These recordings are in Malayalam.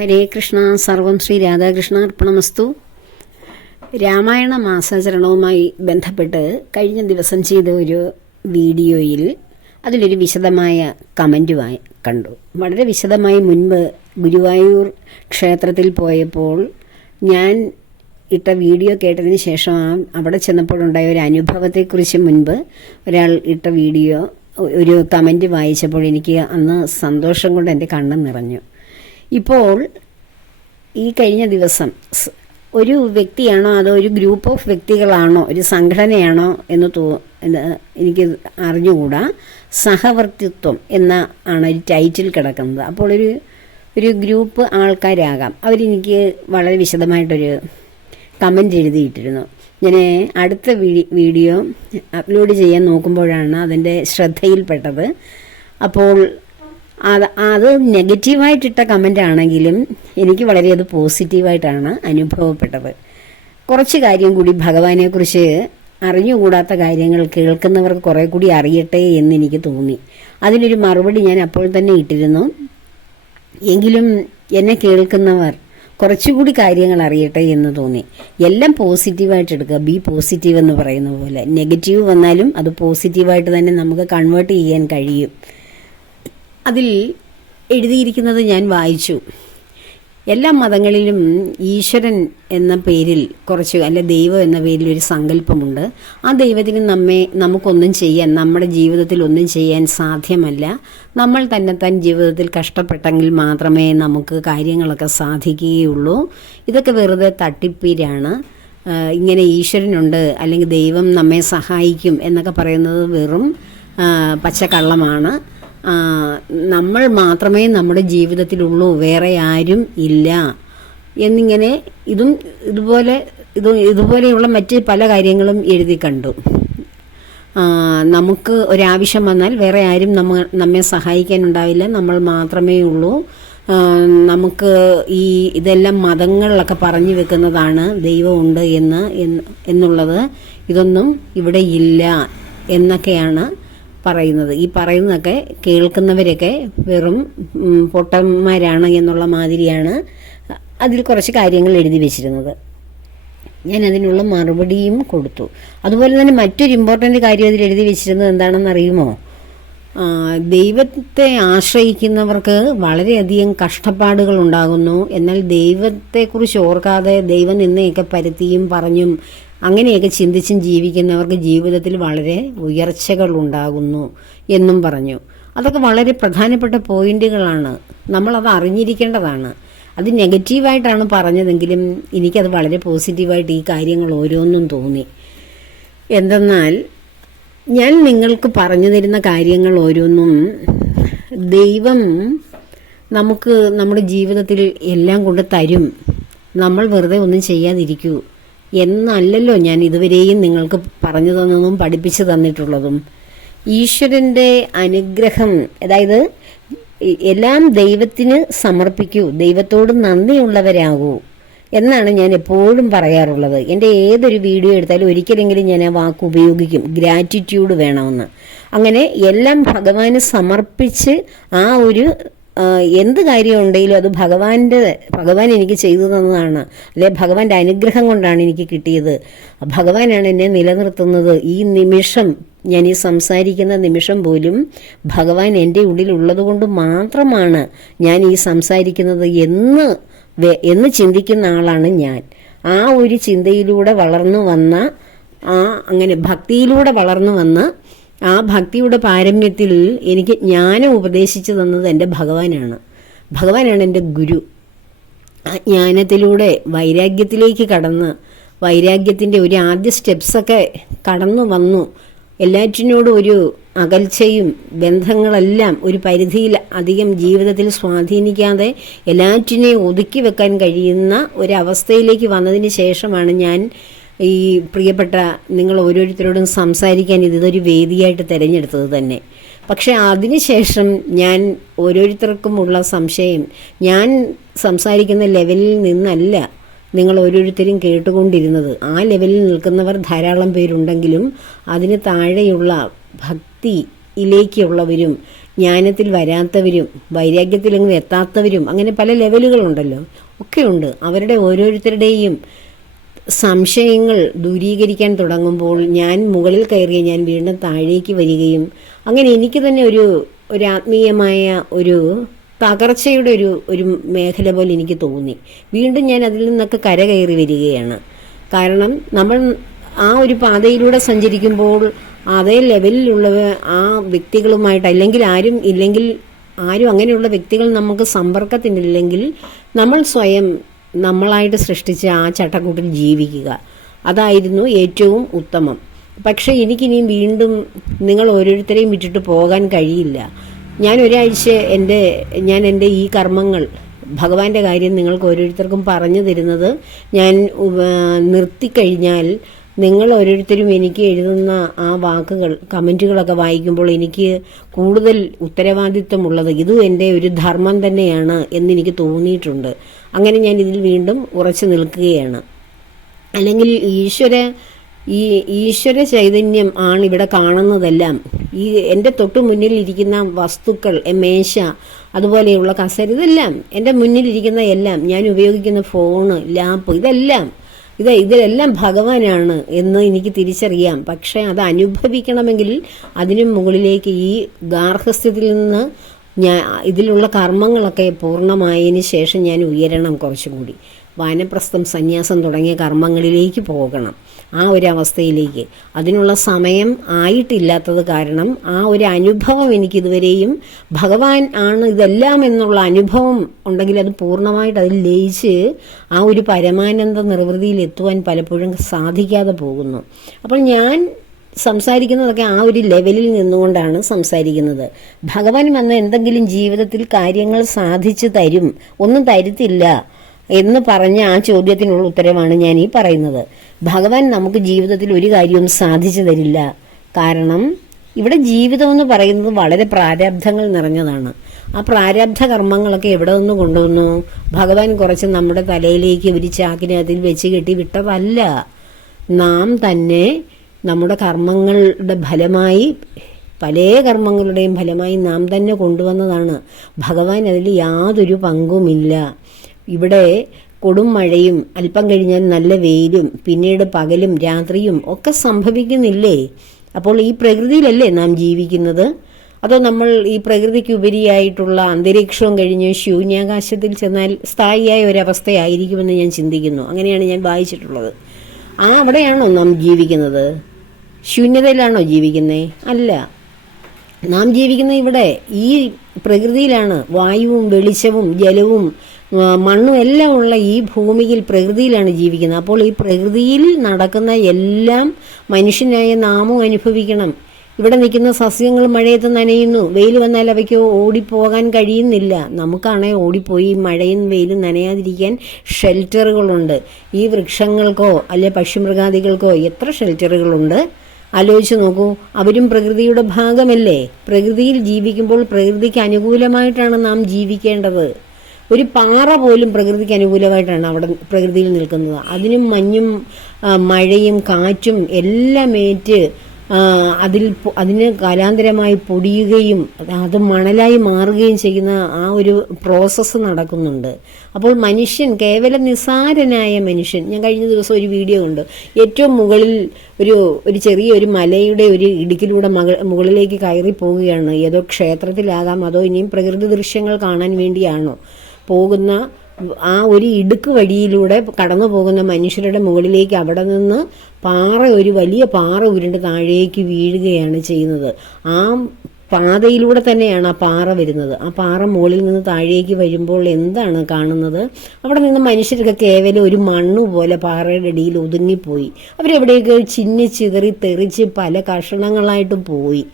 ഹരേ കൃഷ്ണ. സർവം ശ്രീ രാധാകൃഷ്ണ അർപ്പണമസ്തു. രാമായണ മാസാചരണവുമായി ബന്ധപ്പെട്ട് കഴിഞ്ഞ ദിവസം ചെയ്ത ഒരു വീഡിയോയിൽ അതിലൊരു വിശദമായ കമൻറ്റുമായി കണ്ടു. വളരെ വിശദമായി മുൻപ് ഗുരുവായൂർ ക്ഷേത്രത്തിൽ പോയപ്പോൾ ഞാൻ ഇട്ട വീഡിയോ കേട്ടതിന് ശേഷം അവിടെ ചെന്നപ്പോഴുണ്ടായ ഒരു അനുഭവത്തെക്കുറിച്ച് മുൻപ് ഒരാൾ ഇട്ട വീഡിയോ ഒരു കമൻറ്റ് വായിച്ചപ്പോൾ എനിക്ക് അന്ന് സന്തോഷം കൊണ്ട് എൻ്റെ കണ്ണ് നിറഞ്ഞു. ഇപ്പോൾ ഈ കഴിഞ്ഞ ദിവസം ഒരു വ്യക്തിയാണോ അതോ ഒരു ഗ്രൂപ്പ് ഓഫ് വ്യക്തികളാണോ ഒരു സംഘടനയാണോ എന്ന് എനിക്ക് അറിഞ്ഞുകൂടാ, സഹവർത്തിത്വം എന്ന ആണ് ഒരു ടൈറ്റിൽ കിടക്കുന്നത്. അപ്പോൾ ഒരു ഗ്രൂപ്പ് ആൾക്കാരാകാം. അവരെനിക്ക് വളരെ വിശദമായിട്ടൊരു കമൻ്റ് എഴുതിയിട്ടിരുന്നു. ഞാൻ അടുത്ത വീഡിയോ അപ്ലോഡ് ചെയ്യാൻ നോക്കുമ്പോഴാണ് അതിൻ്റെ ശ്രദ്ധയിൽപ്പെട്ടത്. അപ്പോൾ അത് നെഗറ്റീവായിട്ടിട്ട കമൻ്റ് ആണെങ്കിലും എനിക്ക് വളരെ അത് പോസിറ്റീവായിട്ടാണ് അനുഭവപ്പെട്ടത്. കുറച്ച് കാര്യം കൂടി ഭഗവാനെക്കുറിച്ച് അറിഞ്ഞുകൂടാത്ത കാര്യങ്ങൾ കേൾക്കുന്നവർക്ക് കുറേ കൂടി അറിയട്ടെ എന്നെനിക്ക് തോന്നി. അതിനൊരു മറുപടി ഞാൻ അപ്പോൾ തന്നെ ഇട്ടിരുന്നു. എങ്കിലും എന്നെ കേൾക്കുന്നവർ കുറച്ചുകൂടി കാര്യങ്ങൾ അറിയട്ടെ എന്ന് തോന്നി. എല്ലാം പോസിറ്റീവായിട്ട് എടുക്കുക, ബി പോസിറ്റീവ് എന്ന് പറയുന്ന പോലെ. നെഗറ്റീവ് വന്നാലും അത് പോസിറ്റീവായിട്ട് തന്നെ നമുക്ക് കൺവേർട്ട് ചെയ്യാൻ കഴിയും. അതിൽ എഴുതിയിരിക്കുന്നത് ഞാൻ വായിച്ചു. എല്ലാ മതങ്ങളിലും ഈശ്വരൻ എന്ന പേരിൽ ദൈവം എന്ന പേരിൽ ഒരു സങ്കല്പമുണ്ട്. ആ ദൈവത്തിന് നമുക്കൊന്നും ചെയ്യാൻ, നമ്മുടെ ജീവിതത്തിൽ ഒന്നും ചെയ്യാൻ സാധ്യമല്ല. നമ്മൾ തന്നെത്താൻ ജീവിതത്തിൽ കഷ്ടപ്പെട്ടെങ്കിൽ മാത്രമേ നമുക്ക് കാര്യങ്ങളൊക്കെ സാധിക്കുകയുള്ളൂ. ഇതൊക്കെ വെറുതെ തട്ടിപ്പീരാണ്. ഇങ്ങനെ ഈശ്വരനുണ്ട് അല്ലെങ്കിൽ ദൈവം നമ്മെ സഹായിക്കും എന്നൊക്കെ പറയുന്നത് വെറും പച്ചക്കള്ളമാണ്. നമ്മൾ മാത്രമേ നമ്മുടെ ജീവിതത്തിലുള്ളൂ, വേറെ ആരും ഇല്ല എന്നിങ്ങനെ ഇതുപോലെയുള്ള മറ്റ് പല കാര്യങ്ങളും എഴുതി കണ്ടു. നമുക്ക് ഒരാവശ്യം വന്നാൽ വേറെ ആരും നമ്മെ സഹായിക്കാനുണ്ടാവില്ല, നമ്മൾ മാത്രമേ ഉള്ളൂ. നമുക്ക് ഇതെല്ലാം മതങ്ങളിലൊക്കെ പറഞ്ഞു വെക്കുന്നതാണ് ദൈവമുണ്ട് എന്നുള്ളത്. ഇതൊന്നും ഇവിടെ ഇല്ല എന്നൊക്കെയാണ് പറയുന്നത്. ഈ പറയുന്നതൊക്കെ കേൾക്കുന്നവരൊക്കെ വെറും പൊട്ടന്മാരാണ് എന്നുള്ള മാതിരിയാണ് അതിൽ കുറച്ച് കാര്യങ്ങൾ എഴുതി വെച്ചിരുന്നത്. ഞാൻ അതിനുള്ള മറുപടിയും കൊടുത്തു. അതുപോലെ തന്നെ മറ്റൊരു ഇമ്പോർട്ടൻ്റ് കാര്യം അതിൽ എഴുതി വെച്ചിരുന്നത് എന്താണെന്ന് അറിയുമോ? ദൈവത്തെ ആശ്രയിക്കുന്നവർക്ക് വളരെയധികം കഷ്ടപ്പാടുകൾ ഉണ്ടാകുന്നു. എന്നാൽ ദൈവത്തെക്കുറിച്ച് ഓർക്കാതെ ദൈവം നിന്നെയൊക്കെ പരത്തിയും പറഞ്ഞും അങ്ങനെയൊക്കെ ചിന്തിച്ചും ജീവിക്കുന്നവർക്ക് ജീവിതത്തിൽ വളരെ ഉയർച്ചകൾ ഉണ്ടാകുന്നു എന്നും പറഞ്ഞു. അതൊക്കെ വളരെ പ്രധാനപ്പെട്ട പോയിന്റുകളാണ്, നമ്മളത് അറിഞ്ഞിരിക്കേണ്ടതാണ്. അത് നെഗറ്റീവായിട്ടാണ് പറഞ്ഞതെങ്കിലും എനിക്കത് വളരെ പോസിറ്റീവായിട്ട് ഈ കാര്യങ്ങൾ ഓരോന്നും തോന്നി. എന്തെന്നാൽ ഞാൻ നിങ്ങൾക്ക് പറഞ്ഞു തരുന്ന കാര്യങ്ങൾ ഓരോന്നും ദൈവം നമുക്ക് നമ്മുടെ ജീവിതത്തിൽ എല്ലാം കൊണ്ട് തരും, നമ്മൾ വെറുതെ ഒന്നും ചെയ്യാതിരിക്കൂ എന്നല്ലല്ലോ ഞാൻ ഇതുവരെയും നിങ്ങൾക്ക് പറഞ്ഞു തന്നതും പഠിപ്പിച്ചു തന്നിട്ടുള്ളതും. ഈശ്വരൻ്റെ അനുഗ്രഹം, അതായത് എല്ലാം ദൈവത്തിന് സമർപ്പിക്കൂ, ദൈവത്തോട് നന്ദിയുള്ളവരാകൂ എന്നാണ് ഞാൻ എപ്പോഴും പറയാറുള്ളത്. എൻ്റെ ഏതൊരു വീഡിയോ എടുത്താലും ഒരിക്കലെങ്കിലും ഞാൻ ആ വാക്ക് ഉപയോഗിക്കും, ഗ്രാറ്റിറ്റ്യൂഡ് വേണമെന്ന്. അങ്ങനെ എല്ലാം ഭഗവാന് സമർപ്പിച്ച് എന്ത് കാര്യം ഉണ്ടെങ്കിലും അത് ഭഗവാൻ എനിക്ക് ചെയ്തു തന്നതാണ്, അല്ലെ ഭഗവാന്റെ അനുഗ്രഹം കൊണ്ടാണ് എനിക്ക് കിട്ടിയത്, ഭഗവാനാണ് എന്നെ നിലനിർത്തുന്നത്. ഈ നിമിഷം, ഞാൻ ഈ സംസാരിക്കുന്ന നിമിഷം പോലും ഭഗവാൻ എൻ്റെ ഉള്ളിലുള്ളത് കൊണ്ട് മാത്രമാണ് ഞാൻ ഈ സംസാരിക്കുന്നത് എന്ന് ചിന്തിക്കുന്ന ആളാണ് ഞാൻ. ആ ഒരു ചിന്തയിലൂടെ വളർന്നു വന്ന അങ്ങനെ ഭക്തിയിലൂടെ വളർന്നു വന്ന ആ ഭക്തിയുടെ പാരമ്യത്തിൽ എനിക്ക് ജ്ഞാനം ഉപദേശിച്ചു തന്നത് എൻ്റെ ഭഗവാനാണ് എൻ്റെ ഗുരു. ആ ജ്ഞാനത്തിലൂടെ വൈരാഗ്യത്തിലേക്ക് വൈരാഗ്യത്തിൻ്റെ ഒരു ആദ്യ സ്റ്റെപ്സൊക്കെ കടന്നു വന്നു. എല്ലാറ്റിനോടും ഒരു അകൽച്ചയും ബന്ധങ്ങളെല്ലാം ഒരു പരിധിയിൽ അധികം ജീവിതത്തിൽ സ്വാധീനിക്കാതെ എല്ലാറ്റിനെയും ഒതുക്കി വെക്കാൻ കഴിയുന്ന ഒരവസ്ഥയിലേക്ക് വന്നതിന് ശേഷമാണ് ഞാൻ ഈ പ്രിയപ്പെട്ട നിങ്ങൾ ഓരോരുത്തരോടും സംസാരിക്കാൻ ഇതൊരു വേദിയായിട്ട് തിരഞ്ഞെടുത്തത് തന്നെ. പക്ഷെ അതിനുശേഷം ഞാൻ ഓരോരുത്തർക്കുമുള്ള സംശയം, ഞാൻ സംസാരിക്കുന്ന ലെവലിൽ നിന്നല്ല നിങ്ങൾ ഓരോരുത്തരും കേട്ടുകൊണ്ടിരുന്നത്. ആ ലെവലിൽ നിൽക്കുന്നവർ ധാരാളം പേരുണ്ടെങ്കിലും അതിന് താഴെയുള്ള ഭക്തി ജ്ഞാനത്തിലേക്കുള്ളവരും ജ്ഞാനത്തിൽ വരാത്തവരും വൈരാഗ്യത്തിലെങ്ങും എത്താത്തവരും അങ്ങനെ പല ലെവലുകളുണ്ടല്ലോ, ഒക്കെയുണ്ട്. അവരുടെ ഓരോരുത്തരുടെയും സംശയങ്ങൾ ദൂരീകരിക്കാൻ തുടങ്ങുമ്പോൾ ഞാൻ മുകളിൽ കയറിയ ഞാൻ വീണ്ടും താഴേക്ക് വരികയും അങ്ങനെ എനിക്ക് തന്നെ ഒരു ആത്മീയമായ ഒരു തകർച്ചയുടെ ഒരു മേഖല പോലെ എനിക്ക് തോന്നി. വീണ്ടും ഞാൻ അതിൽ നിന്നൊക്കെ കരകയറി വരികയാണ്. കാരണം നമ്മൾ ആ ഒരു പാതയിലൂടെ സഞ്ചരിക്കുമ്പോൾ അതേ ലെവലിലുള്ള ആ വ്യക്തികളുമായിട്ട് അല്ലെങ്കിൽ ആരും അങ്ങനെയുള്ള വ്യക്തികൾ നമുക്ക് സമ്പർക്കത്തിനില്ലെങ്കിൽ നമ്മൾ സ്വയം നമ്മളായിട്ട് സൃഷ്ടിച്ച ആ ചട്ടക്കൂട്ടിൽ ജീവിക്കുക, അതായിരുന്നു ഏറ്റവും ഉത്തമം. പക്ഷേ എനിക്കിനിയും വീണ്ടും നിങ്ങൾ ഓരോരുത്തരെയും വിട്ടിട്ട് പോകാൻ കഴിയില്ല. ഞാൻ ഒരാഴ്ച എൻ്റെ ഈ കർമ്മങ്ങൾ ഭഗവാന്റെ കാര്യം നിങ്ങൾക്ക് ഓരോരുത്തർക്കും പറഞ്ഞു തരുന്നത് ഞാൻ നിർത്തിക്കഴിഞ്ഞാൽ നിങ്ങൾ ഓരോരുത്തരും എനിക്ക് എഴുതുന്ന ആ വാക്കുകൾ കമൻറ്റുകളൊക്കെ വായിക്കുമ്പോൾ എനിക്ക് കൂടുതൽ ഉത്തരവാദിത്വമുള്ളത് ഇതും എൻ്റെ ഒരു ധർമ്മം തന്നെയാണ് എന്നെനിക്ക് തോന്നിയിട്ടുണ്ട്. അങ്ങനെ ഞാൻ ഇതിൽ വീണ്ടും ഉറച്ചു നിൽക്കുകയാണ്. അല്ലെങ്കിൽ ഈശ്വര ചൈതന്യം ആണ് ഇവിടെ കാണുന്നതെല്ലാം. ഈ എൻ്റെ തൊട്ടു മുന്നിൽ ഇരിക്കുന്ന വസ്തുക്കൾ, മേശ, അതുപോലെയുള്ള കസേര, ഇതെല്ലാം എൻ്റെ മുന്നിലിരിക്കുന്ന എല്ലാം, ഞാൻ ഉപയോഗിക്കുന്ന ഫോണ്, ലാപ്പ്, ഇതിലെല്ലാം ഭഗവാനാണ് എന്ന് എനിക്ക് തിരിച്ചറിയാം. പക്ഷേ അത് അനുഭവിക്കണമെങ്കിൽ അതിനു മുകളിലേക്ക് ഈ ഗാർഹസ്ഥ്യത്തിൽ നിന്ന് ഇതിലുള്ള കർമ്മങ്ങളൊക്കെ പൂർണ്ണമായതിന് ശേഷം ഞാൻ ഉയരണം, കുറച്ചും കൂടി വാനപ്രസ്ഥം, സന്യാസം തുടങ്ങിയ കർമ്മങ്ങളിലേക്ക് പോകണം. ആ ഒരു അവസ്ഥയിലേക്ക് അതിനുള്ള സമയം ആയിട്ടില്ലാത്തത് കാരണം ആ ഒരു അനുഭവം എനിക്കിതുവരെയും ഭഗവാൻ ആണ് ഇതെല്ലാം എന്നുള്ള അനുഭവം ഉണ്ടെങ്കിൽ അത് പൂർണ്ണമായിട്ട് അതിൽ ലയിച്ച് ആ ഒരു പരമാനന്ദ നിർവൃതിയിൽ എത്തുവാൻ പലപ്പോഴും സാധിക്കാതെ പോകുന്നു. അപ്പോൾ ഞാൻ സംസാരിക്കുന്നതൊക്കെ ആ ഒരു ലെവലിൽ നിന്നുകൊണ്ടാണ് സംസാരിക്കുന്നത്. ഭഗവാൻ വന്ന എന്തെങ്കിലും ജീവിതത്തിൽ കാര്യങ്ങൾ സാധിച്ചു തരും, ഒന്നും തരുത്തില്ല എന്ന് പറഞ്ഞ ആ ചോദ്യത്തിനുള്ള ഉത്തരവാണ് ഞാൻ ഈ പറയുന്നത്. ഭഗവാൻ നമുക്ക് ജീവിതത്തിൽ ഒരു കാര്യവും സാധിച്ചു തരില്ല. കാരണം ഇവിടെ ജീവിതം എന്ന് പറയുന്നത് വളരെ പ്രാരാബ്ധങ്ങൾ നിറഞ്ഞതാണ്. ആ പ്രാരാബ്ധ കർമ്മങ്ങളൊക്കെ എവിടെ നിന്ന് കൊണ്ടുവന്നു? ഭഗവാൻ കുറച്ച് നമ്മുടെ തലയിലേക്ക് ഒരു ചാക്കിനകത്തിൽ വെച്ച് കെട്ടി വിട്ടതല്ല. നാം തന്നെ നമ്മുടെ കർമ്മങ്ങളുടെ ഫലമായി, പല കർമ്മങ്ങളുടെയും ഫലമായി നാം തന്നെ കൊണ്ടുവന്നതാണ്. ഭഗവാൻ അതിൽ യാതൊരു പങ്കുമില്ല. ഇവിടെ കൊടും മഴയും അല്പം കഴിഞ്ഞാൽ നല്ല വെയിലും പിന്നീട് പകലും രാത്രിയും ഒക്കെ സംഭവിക്കുന്നില്ലേ? അപ്പോൾ ഈ പ്രകൃതിയിലല്ലേ നാം ജീവിക്കുന്നത്? അതോ നമ്മൾ ഈ പ്രകൃതിക്ക് ഉപരിയായിട്ടുള്ള അന്തരീക്ഷവും കഴിഞ്ഞ് ശൂന്യാകാശത്തിൽ ചെന്നാൽ സ്ഥായിയായ ഒരവസ്ഥയായിരിക്കുമെന്ന് ഞാൻ ചിന്തിക്കുന്നു. അങ്ങനെയാണ് ഞാൻ വായിച്ചിട്ടുള്ളത്. അവിടെയാണോ നാം ജീവിക്കുന്നത്? ശൂന്യതയിലാണോ ജീവിക്കുന്നത്? അല്ല, നാം ജീവിക്കുന്നത് ഇവിടെ ഈ പ്രകൃതിയിലാണ്. വായുവും വെളിച്ചവും ജലവും മണ്ണും എല്ലാം ഉള്ള ഈ ഭൂമിയിൽ പ്രകൃതിയിലാണ് ജീവിക്കുന്നത്. അപ്പോൾ ഈ പ്രകൃതിയിൽ നടക്കുന്ന എല്ലാം മനുഷ്യനായ നാമും അനുഭവിക്കണം. ഇവിടെ നിൽക്കുന്ന സസ്യങ്ങൾ മഴയത്ത് നനയുന്നു, വെയിൽ വന്നാൽ അവയ്ക്ക് ഓടിപ്പോകാൻ കഴിയുന്നില്ല. നമുക്കാണെ ഓടിപ്പോയി മഴയും വെയിലും നനയാതിരിക്കാൻ ഷെൽട്ടറുകളുണ്ട്. ഈ വൃക്ഷങ്ങൾക്കോ അല്ലെ പക്ഷിമൃഗാദികൾക്കോ എത്ര ഷെൽട്ടറുകളുണ്ട്? ആലോചിച്ച് നോക്കൂ. അവരും പ്രകൃതിയുടെ ഭാഗമല്ലേ? പ്രകൃതിയിൽ ജീവിക്കുമ്പോൾ പ്രകൃതിക്ക് അനുകൂലമായിട്ടാണ് നാം ജീവിക്കേണ്ടത്. ഒരു പാറ പോലും പ്രകൃതിക്ക് അനുകൂലമായിട്ടാണ് അവിടെ പ്രകൃതിയിൽ നിൽക്കുന്നത്. അതിനും മഞ്ഞും മഴയും കാറ്റും എല്ലാം ഏറ്റ് അതിന് കാലാന്തരമായി പൊടിയുകയും അത് മണലായി മാറുകയും ചെയ്യുന്ന ആ ഒരു പ്രോസസ്സ് നടക്കുന്നുണ്ട്. അപ്പോൾ മനുഷ്യൻ, കേവലം നിസ്സാരനായ മനുഷ്യൻ, ഞാൻ കഴിഞ്ഞ ദിവസം ഒരു വീഡിയോ കണ്ടു. ഏറ്റവും മുകളിൽ ഒരു ചെറിയൊരു മലയുടെ ഒരു ഇടുക്കിലൂടെ മുകളിലേക്ക് കയറി പോവുകയാണ്. ഏതോ ക്ഷേത്രത്തിലാകാം, അതോ ഇനിയും പ്രകൃതി ദൃശ്യങ്ങൾ കാണാൻ വേണ്ടിയാണോ പോകുന്ന ആ ഒരു ഇടുക്ക് വഴിയിലൂടെ കടന്നു പോകുന്ന മനുഷ്യരുടെ മുകളിലേക്ക് അവിടെ നിന്ന് ഒരു വലിയ പാറ ഉരുണ്ട് താഴേക്ക് വീഴുകയാണ് ചെയ്യുന്നത്. ആ പാതയിലൂടെ തന്നെയാണ് ആ പാറ വരുന്നത്. ആ പാറ മുകളിൽ നിന്ന് താഴേക്ക് വരുമ്പോൾ എന്താണ് കാണുന്നത്? അവിടെ നിന്ന് മനുഷ്യരൊക്കെ കേവലം ഒരു മണ്ണു പോലെ പാറയുടെ അടിയിൽ ഒതുങ്ങിപ്പോയി. അവരെവിടെയൊക്കെ ചിന്നിച്ചിതറി തെറിച്ച് പല കഷണങ്ങളായിട്ടും പോയി.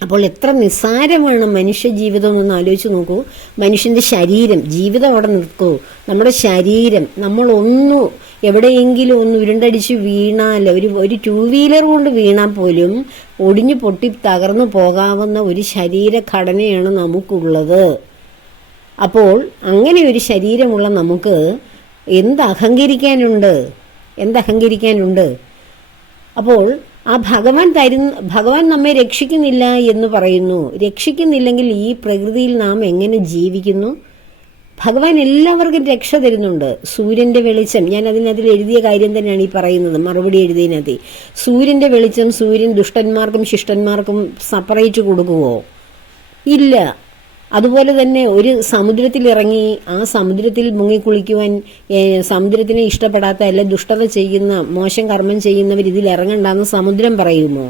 അപ്പോൾ എത്ര നിസ്സാരമാണ് മനുഷ്യ ജീവിതം എന്ന് ആലോചിച്ച് നോക്കൂ. മനുഷ്യൻ്റെ ശരീരം, ജീവിതം അവിടെ നിൽക്കൂ. നമ്മുടെ ശരീരം, നമ്മളൊന്നു എവിടെയെങ്കിലും ഒന്ന് ഉരുണ്ടടിച്ച് വീണാൽ, ഒരു 2 വീലർ കൊണ്ട് വീണാൽ പോലും ഒടിഞ്ഞു പൊട്ടി തകർന്നു പോകാവുന്ന ഒരു ശരീരഘടനയാണ് നമുക്കുള്ളത്. അപ്പോൾ അങ്ങനെ ഒരു ശരീരമുള്ള നമുക്ക് എന്തഹങ്കരിക്കാനുണ്ട്? അപ്പോൾ ആ ഭഗവാൻ നമ്മെ രക്ഷിക്കുന്നില്ല എന്ന് പറയുന്നു. രക്ഷിക്കുന്നില്ലെങ്കിൽ ഈ പ്രകൃതിയിൽ നാം എങ്ങനെ ജീവിക്കുന്നു? ഭഗവാൻ എല്ലാവർക്കും രക്ഷ തരുന്നുണ്ട്. സൂര്യന്റെ വെളിച്ചം, ഞാൻ അതിൽ എഴുതിയ കാര്യം തന്നെയാണ് ഈ പറയുന്നത്, മറുപടി എഴുതിയതിനകത്ത്. സൂര്യന്റെ വെളിച്ചം സൂര്യൻ ദുഷ്ടന്മാർക്കും ശിഷ്ടന്മാർക്കും സെപ്പറേറ്റ് കൊടുക്കുവോ? ഇല്ല. അതുപോലെ തന്നെ ഒരു സമുദ്രത്തിൽ ഇറങ്ങി ആ സമുദ്രത്തിൽ മുങ്ങിക്കുളിക്കുവാൻ സമുദ്രത്തിനെ ഇഷ്ടപ്പെടാത്ത അല്ല ദുഷ്ടത ചെയ്യുന്ന മോശം കർമ്മം ചെയ്യുന്നവർ ഇതിൽ ഇറങ്ങണ്ടെന്ന് സമുദ്രം പറയുമോ?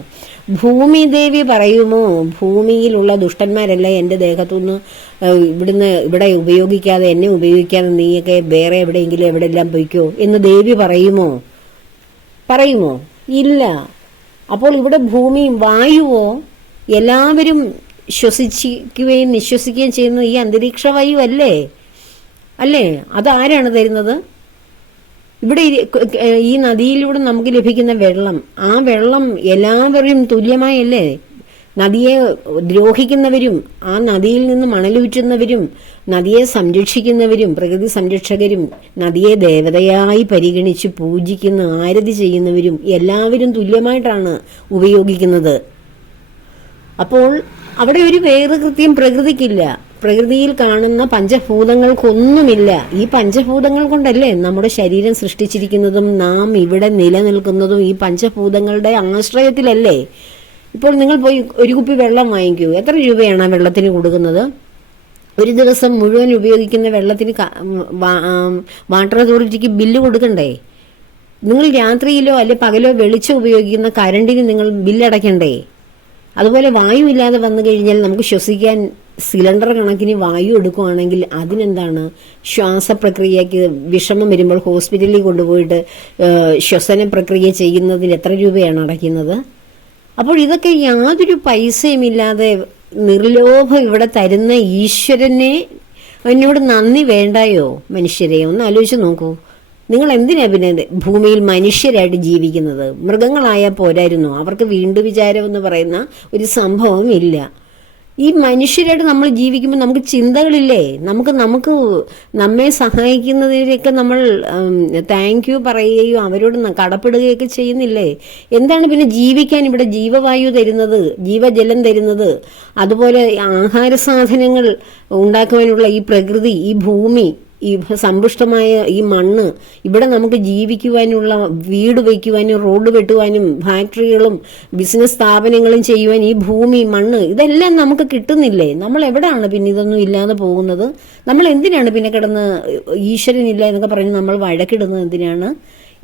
ഭൂമി ദേവി പറയുമോ ഭൂമിയിലുള്ള ദുഷ്ടന്മാരല്ല എൻ്റെ ദേഹത്തുനിന്ന് ഇവിടെ ഉപയോഗിക്കാതെ എന്നെ ഉപയോഗിക്കാതെ നീയൊക്കെ വേറെ എവിടെയെങ്കിലും എവിടെയെല്ലാം പൊയ്ക്കോ എന്ന് ദേവി പറയുമോ? ഇല്ല. അപ്പോൾ ഇവിടെ ഭൂമിയും വായുവോ എല്ലാവരും ശ്വസിക്കുകയും നിശ്വസിക്കുകയും ചെയ്യുന്ന ഈ അന്തരീക്ഷ വായു അല്ലേ? അതാരാണ് തരുന്നത്? ഇവിടെ ഈ നദിയിലൂടെ നമുക്ക് ലഭിക്കുന്ന വെള്ളം, ആ വെള്ളം എല്ലാവരും തുല്യമായല്ലേ? നദിയെ ദ്രോഹിക്കുന്നവരും ആ നദിയിൽ നിന്ന് മണലൂറ്റുന്നവരും നദിയെ സംരക്ഷിക്കുന്നവരും പ്രകൃതി സംരക്ഷകരും നദിയെ ദേവതയായി പരിഗണിച്ച് പൂജിക്കുന്ന ആരതി ചെയ്യുന്നവരും എല്ലാവരും തുല്യമായിട്ടാണ് ഉപയോഗിക്കുന്നത്. അപ്പോൾ അവിടെ ഒരു വേറെ കൃത്യം പ്രകൃതിക്കില്ല. പ്രകൃതിയിൽ കാണുന്ന പഞ്ചഭൂതങ്ങൾക്കൊന്നുമില്ല. ഈ പഞ്ചഭൂതങ്ങൾ കൊണ്ടല്ലേ നമ്മുടെ ശരീരം സൃഷ്ടിച്ചിരിക്കുന്നതും നാം ഇവിടെ നിലനിൽക്കുന്നതും ഈ പഞ്ചഭൂതങ്ങളുടെ ആശ്രയത്തിലല്ലേ? ഇപ്പോൾ നിങ്ങൾ പോയി ഒരു കുപ്പി വെള്ളം വാങ്ങിക്കൂ. എത്ര രൂപയാണ് ആ വെള്ളത്തിന് കൊടുക്കുന്നത്? ഒരു ദിവസം മുഴുവൻ ഉപയോഗിക്കുന്ന വെള്ളത്തിന് വാട്ടർ അതോറിറ്റിക്ക് ബില്ല് കൊടുക്കണ്ടേ? നിങ്ങൾ രാത്രിയിലോ അല്ലെ പകലോ വെളിച്ചം ഉപയോഗിക്കുന്ന കറണ്ടിന് നിങ്ങൾ ബില്ലടയ്ക്കണ്ടേ? അതുപോലെ വായു ഇല്ലാതെ വന്നു കഴിഞ്ഞാൽ നമുക്ക് ശ്വസിക്കാൻ സിലിണ്ടർ കണക്കിന് വായു എടുക്കുകയാണെങ്കിൽ അതിനെന്താണ്? ശ്വാസപ്രക്രിയക്ക് വിഷമം വരുമ്പോൾ ഹോസ്പിറ്റലിൽ കൊണ്ടുപോയിട്ട് ശ്വസന പ്രക്രിയ ചെയ്യുന്നതിന് എത്ര രൂപയാണ് അടയ്ക്കുന്നത്? അപ്പോൾ ഇതൊക്കെ യാതൊരു പൈസയുമില്ലാതെ നിർലോഭം ഇവിടെ തരുന്ന ഈശ്വരനെ എന്നോട് നന്ദി വേണ്ടായോ മനുഷ്യരെ? ഒന്ന് ആലോചിച്ച് നോക്കൂ. നിങ്ങൾ എന്തിനാ പിന്നെ ഭൂമിയിൽ മനുഷ്യരായിട്ട് ജീവിക്കുന്നത്? മൃഗങ്ങളായാൽ പോരായിരുന്നു? അവർക്ക് വീണ്ടും വിചാരം എന്ന് പറയുന്ന ഒരു സംഭവം ഇല്ല. ഈ മനുഷ്യരായിട്ട് നമ്മൾ ജീവിക്കുമ്പോൾ നമുക്ക് ചിന്തകളില്ലേ? നമുക്ക് നമ്മെ സഹായിക്കുന്നതിനൊക്കെ നമ്മൾ താങ്ക് യു പറയുകയോ അവരോട് കടപ്പെടുകയൊക്കെ ചെയ്യുന്നില്ലേ? എന്താണ് പിന്നെ ജീവിക്കാൻ ഇവിടെ ജീവവായു തരുന്നത്, ജീവജലം തരുന്നത്, അതുപോലെ ആഹാര സാധനങ്ങൾ ഉണ്ടാക്കുവാനുള്ള ഈ പ്രകൃതി, ഈ ഭൂമി, ഈ സമ്പുഷ്ടമായ ഈ മണ്ണ്, ഇവിടെ നമുക്ക് ജീവിക്കുവാനുള്ള വീട് വയ്ക്കുവാനും റോഡ് വെട്ടുവാനും ഫാക്ടറികളും ബിസിനസ് സ്ഥാപനങ്ങളും ചെയ്യുവാൻ ഈ ഭൂമി, മണ്ണ് ഇതെല്ലാം നമുക്ക് കിട്ടുന്നില്ലേ? നമ്മൾ എവിടെയാണ് പിന്നെ ഇതൊന്നും ഇല്ലാതെ പോകുന്നത്? നമ്മൾ എന്തിനാണ് പിന്നെ കിടന്ന് ഈശ്വരനില്ല എന്നൊക്കെ പറഞ്ഞ് നമ്മൾ വഴക്കിടുന്നത് എന്തിനാണ്?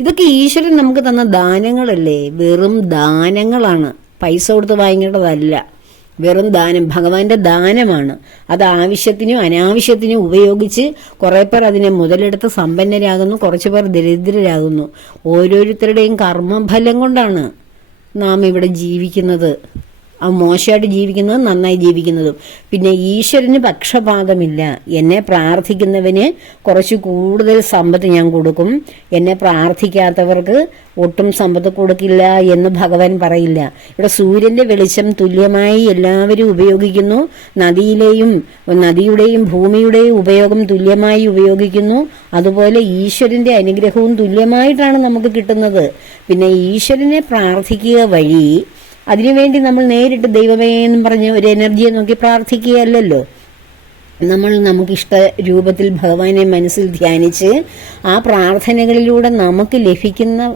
ഇതൊക്കെ ഈശ്വരൻ നമുക്ക് തന്ന ദാനങ്ങളല്ലേ? വെറും ദാനങ്ങളാണ്, പൈസ കൊടുത്ത് വാങ്ങിക്കേണ്ടതല്ല. വെറും ദാനം, ഭഗവാന്റെ ദാനമാണ്. അത് ആവശ്യത്തിനും അനാവശ്യത്തിനും ഉപയോഗിച്ച് കുറേ പേർ അതിനെ മുതലെടുത്ത് സമ്പന്നരാകുന്നു, കുറച്ചു പേർ ദരിദ്രരാകുന്നു. ഓരോരുത്തരുടെയും കർമ്മഫലം കൊണ്ടാണ് നാം ഇവിടെ ജീവിക്കുന്നത്. മോശമായിട്ട് ജീവിക്കുന്നതും നന്നായി ജീവിക്കുന്നതും. പിന്നെ ഈശ്വരന് പക്ഷപാതമില്ല. എന്നെ പ്രാർത്ഥിക്കുന്നവന് കുറച്ച് കൂടുതൽ സമ്പത്ത് ഞാൻ കൊടുക്കും, എന്നെ പ്രാർത്ഥിക്കാത്തവർക്ക് ഒട്ടും സമ്പത്ത് കൊടുക്കില്ല എന്ന് ഭഗവാൻ പറയില്ല. ഇവിടെ സൂര്യന്റെ വെളിച്ചം തുല്യമായി എല്ലാവരും ഉപയോഗിക്കുന്നു. നദിയുടെയും ഭൂമിയുടെയും ഉപയോഗം തുല്യമായി ഉപയോഗിക്കുന്നു. അതുപോലെ ഈശ്വരന്റെ അനുഗ്രഹവും തുല്യമായിട്ടാണ് നമുക്ക് കിട്ടുന്നത്. പിന്നെ ഈശ്വരനെ പ്രാർത്ഥിക്കുക വഴി അതിനുവേണ്ടി നമ്മൾ നേരിട്ട് ദൈവമേ എന്നും പറഞ്ഞ് ഒരു എനർജിയെ നോക്കി പ്രാർത്ഥിക്കുകയല്ലല്ലോ. നമുക്കിഷ്ട രൂപത്തിൽ ഭഗവാനെ മനസ്സിൽ ധ്യാനിച്ച് ആ പ്രാർത്ഥനകളിലൂടെ നമുക്ക് ലഭിക്കുന്ന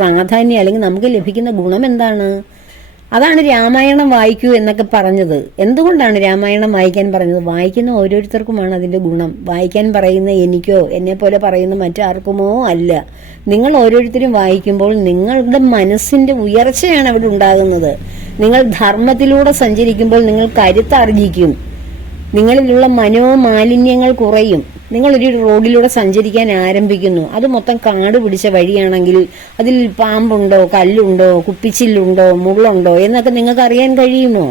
പ്രാധാന്യം അല്ലെങ്കിൽ നമുക്ക് ലഭിക്കുന്ന ഗുണം എന്താണ്? അതാണ് രാമായണം വായിക്കൂ എന്നൊക്കെ പറഞ്ഞത്. എന്തുകൊണ്ടാണ് രാമായണം വായിക്കാൻ പറഞ്ഞത്? വായിക്കുന്ന ഓരോരുത്തർക്കുമാണ് അതിൻ്റെ ഗുണം. വായിക്കാൻ പറയുന്ന എനിക്കോ എന്നെ പോലെ പറയുന്ന മറ്റാർക്കുമോ അല്ല. നിങ്ങൾ ഓരോരുത്തരും വായിക്കുമ്പോൾ നിങ്ങളുടെ മനസ്സിന്റെ ഉയർച്ചയാണ് അവിടെ ഉണ്ടാകുന്നത്. നിങ്ങൾ ധർമ്മത്തിലൂടെ സഞ്ചരിക്കുമ്പോൾ നിങ്ങൾ കരുത്താർജിക്കും. നിങ്ങളിലുള്ള മനോമാലിന്യങ്ങൾ കുറയും. നിങ്ങളൊരു റോഡിലൂടെ സഞ്ചരിക്കാൻ ആരംഭിക്കുന്നു, അത് മൊത്തം കാട് പിടിച്ച വഴിയാണെങ്കിൽ അതിൽ പാമ്പുണ്ടോ, കല്ലുണ്ടോ, കുപ്പിച്ചില്ലുണ്ടോ, മുള്ളുണ്ടോ എന്നൊക്കെ നിങ്ങൾക്ക് അറിയാൻ കഴിയുമോ?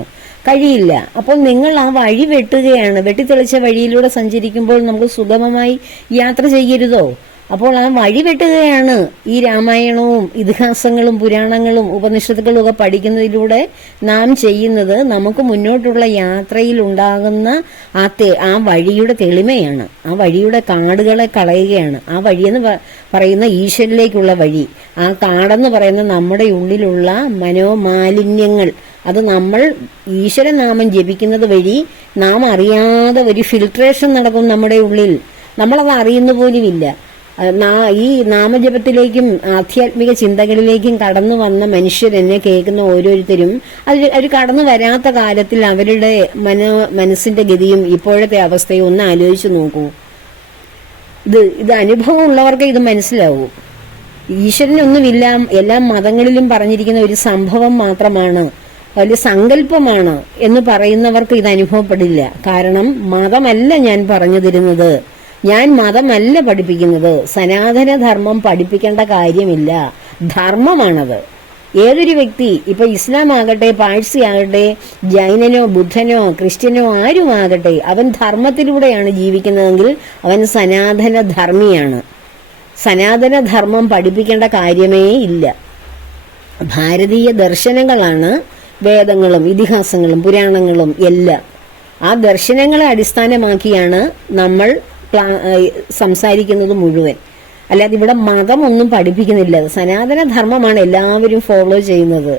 കഴിയില്ല. അപ്പോൾ നിങ്ങൾ ആ വഴി വെട്ടുകയാണ്. വെട്ടിത്തെളിച്ച വഴിയിലൂടെ സഞ്ചരിക്കുമ്പോൾ നമുക്ക് സുഗമമായി യാത്ര ചെയ്യരുതോ? അപ്പോൾ ആ വഴി വെട്ടുകയാണ് ഈ രാമായണവും ഇതിഹാസങ്ങളും പുരാണങ്ങളും ഉപനിഷത്തുക്കളും ഒക്കെ പഠിക്കുന്നതിലൂടെ നാം ചെയ്യുന്നത്. നമുക്ക് മുന്നോട്ടുള്ള യാത്രയിൽ ഉണ്ടാകുന്ന ആ വഴിയുടെ തെളിമയാണ്, ആ വഴിയുടെ കാടുകളെ കളയുകയാണ്. ആ വഴിയെന്ന് പറയുന്ന ഈശ്വരിലേക്കുള്ള വഴി, ആ കാടെന്ന് പറയുന്ന നമ്മുടെ ഉള്ളിലുള്ള മനോമാലിന്യങ്ങൾ, അത് നമ്മൾ ഈശ്വരനാമം ജപിക്കുന്നത് വഴി നാം അറിയാതെ ഒരു ഫിൽട്രേഷൻ നടക്കും നമ്മുടെ ഉള്ളിൽ. നമ്മളത് അറിയുന്ന പോലുമില്ല. ഈ നാമജപത്തിലേക്കും ആധ്യാത്മിക ചിന്തകളിലേക്കും കടന്നു വന്ന മനുഷ്യരെന്നെ കേൾക്കുന്ന ഓരോരുത്തരും അവർ കടന്നു വരാത്ത കാലത്തിൽ അവരുടെ മനസ്സിന്റെ ഗതിയും ഇപ്പോഴത്തെ അവസ്ഥയും ഒന്ന് ആലോചിച്ച് നോക്കൂ. ഇത് അനുഭവം ഉള്ളവർക്ക് ഇത് മനസ്സിലാവൂ. ഈശ്വരനൊന്നുമില്ല, എല്ലാ മതങ്ങളിലും പറഞ്ഞിരിക്കുന്ന ഒരു സംഭവം മാത്രമാണ്, വലിയ സങ്കല്പമാണ് എന്ന് പറയുന്നവർക്ക് ഇത് അനുഭവപ്പെടില്ല. കാരണം മതമല്ല ഞാൻ പറഞ്ഞു തരുന്നത്, ഞാൻ മതമല്ല പഠിപ്പിക്കുന്നത്. സനാതനധർമ്മം പഠിപ്പിക്കേണ്ട കാര്യമില്ല, ധർമ്മമാണത്. ഏതൊരു വ്യക്തി, ഇപ്പൊ ഇസ്ലാം ആകട്ടെ, പാഴ്സി ആകട്ടെ, ജൈനനോ ബുദ്ധനോ ക്രിസ്ത്യനോ ആരുമാകട്ടെ, അവൻ ധർമ്മത്തിലൂടെയാണ് ജീവിക്കുന്നതെങ്കിൽ അവൻ സനാതന ധർമ്മിയാണ്. സനാതനധർമ്മം പഠിപ്പിക്കേണ്ട കാര്യമേ ഇല്ല. ഭാരതീയ ദർശനങ്ങളാണ് വേദങ്ങളും ഇതിഹാസങ്ങളും പുരാണങ്ങളും എല്ലാം. ആ ദർശനങ്ങളെ അടിസ്ഥാനമാക്കിയാണ് നമ്മൾ സംസാരിക്കുന്നത് മുഴുവൻ. അല്ലാതെ ഇവിടെ മതമൊന്നും പഠിപ്പിക്കുന്നില്ല. സനാതനധർമ്മമാണ് എല്ലാവരും ഫോളോ ചെയ്യുന്നത്.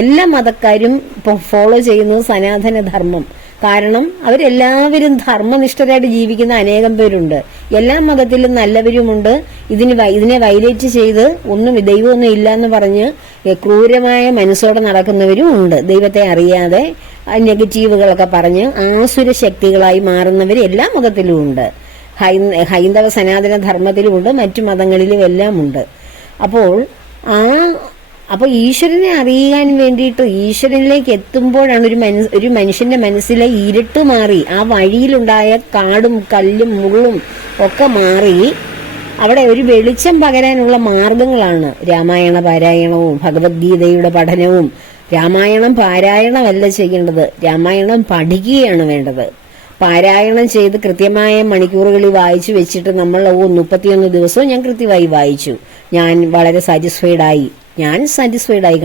എല്ലാ മതക്കാരും ഇപ്പൊ ഫോളോ ചെയ്യുന്നത് സനാതനധർമ്മം. കാരണം അവരെല്ലാവരും ധർമ്മനിഷ്ഠരായിട്ട് ജീവിക്കുന്ന അനേകം പേരുണ്ട്. എല്ലാ മതത്തിലും നല്ലവരുമുണ്ട്, ഇതിനെ വൈലേറ്റ് ചെയ്ത് ദൈവമൊന്നും ഇല്ല എന്ന് പറഞ്ഞ് ക്രൂരമായ മനസ്സോടെ നടക്കുന്നവരും ഉണ്ട്. ദൈവത്തെ അറിയാതെ നെഗറ്റീവുകളൊക്കെ പറഞ്ഞ് ആസുര ശക്തികളായി മാറുന്നവർ എല്ലാ മതത്തിലും ഉണ്ട്. ഹൈന്ദവ സനാതന ധർമ്മത്തിലുമുണ്ട്, മറ്റു മതങ്ങളിലും എല്ലാം ഉണ്ട്. അപ്പോൾ ഈശ്വരനെ അറിയാൻ വേണ്ടിയിട്ട് ഈശ്വരനിലേക്ക് എത്തുമ്പോഴാണ് ഒരു മനുഷ്യന്റെ മനസ്സിലെ ഇരുട്ട് മാറി, ആ വഴിയിലുണ്ടായ കാടും കല്ലും മുള്ളും ഒക്കെ മാറി അവിടെ ഒരു വെളിച്ചം പകരാനുള്ള മാർഗങ്ങളാണ് രാമായണ പാരായണവും ഭഗവത്ഗീതയുടെ പഠനവും. രാമായണം പാരായണമല്ല ചെയ്യേണ്ടത്, രാമായണം പഠിക്കുകയാണ് വേണ്ടത്. പാരായണം ചെയ്ത് കൃത്യമായ മണിക്കൂറുകളിൽ വായിച്ചു വെച്ചിട്ട് നമ്മൾ 31 ദിവസവും ഞാൻ കൃത്യമായി വായിച്ചു, ഞാൻ വളരെ സാറ്റിസ്ഫൈഡ് ആയി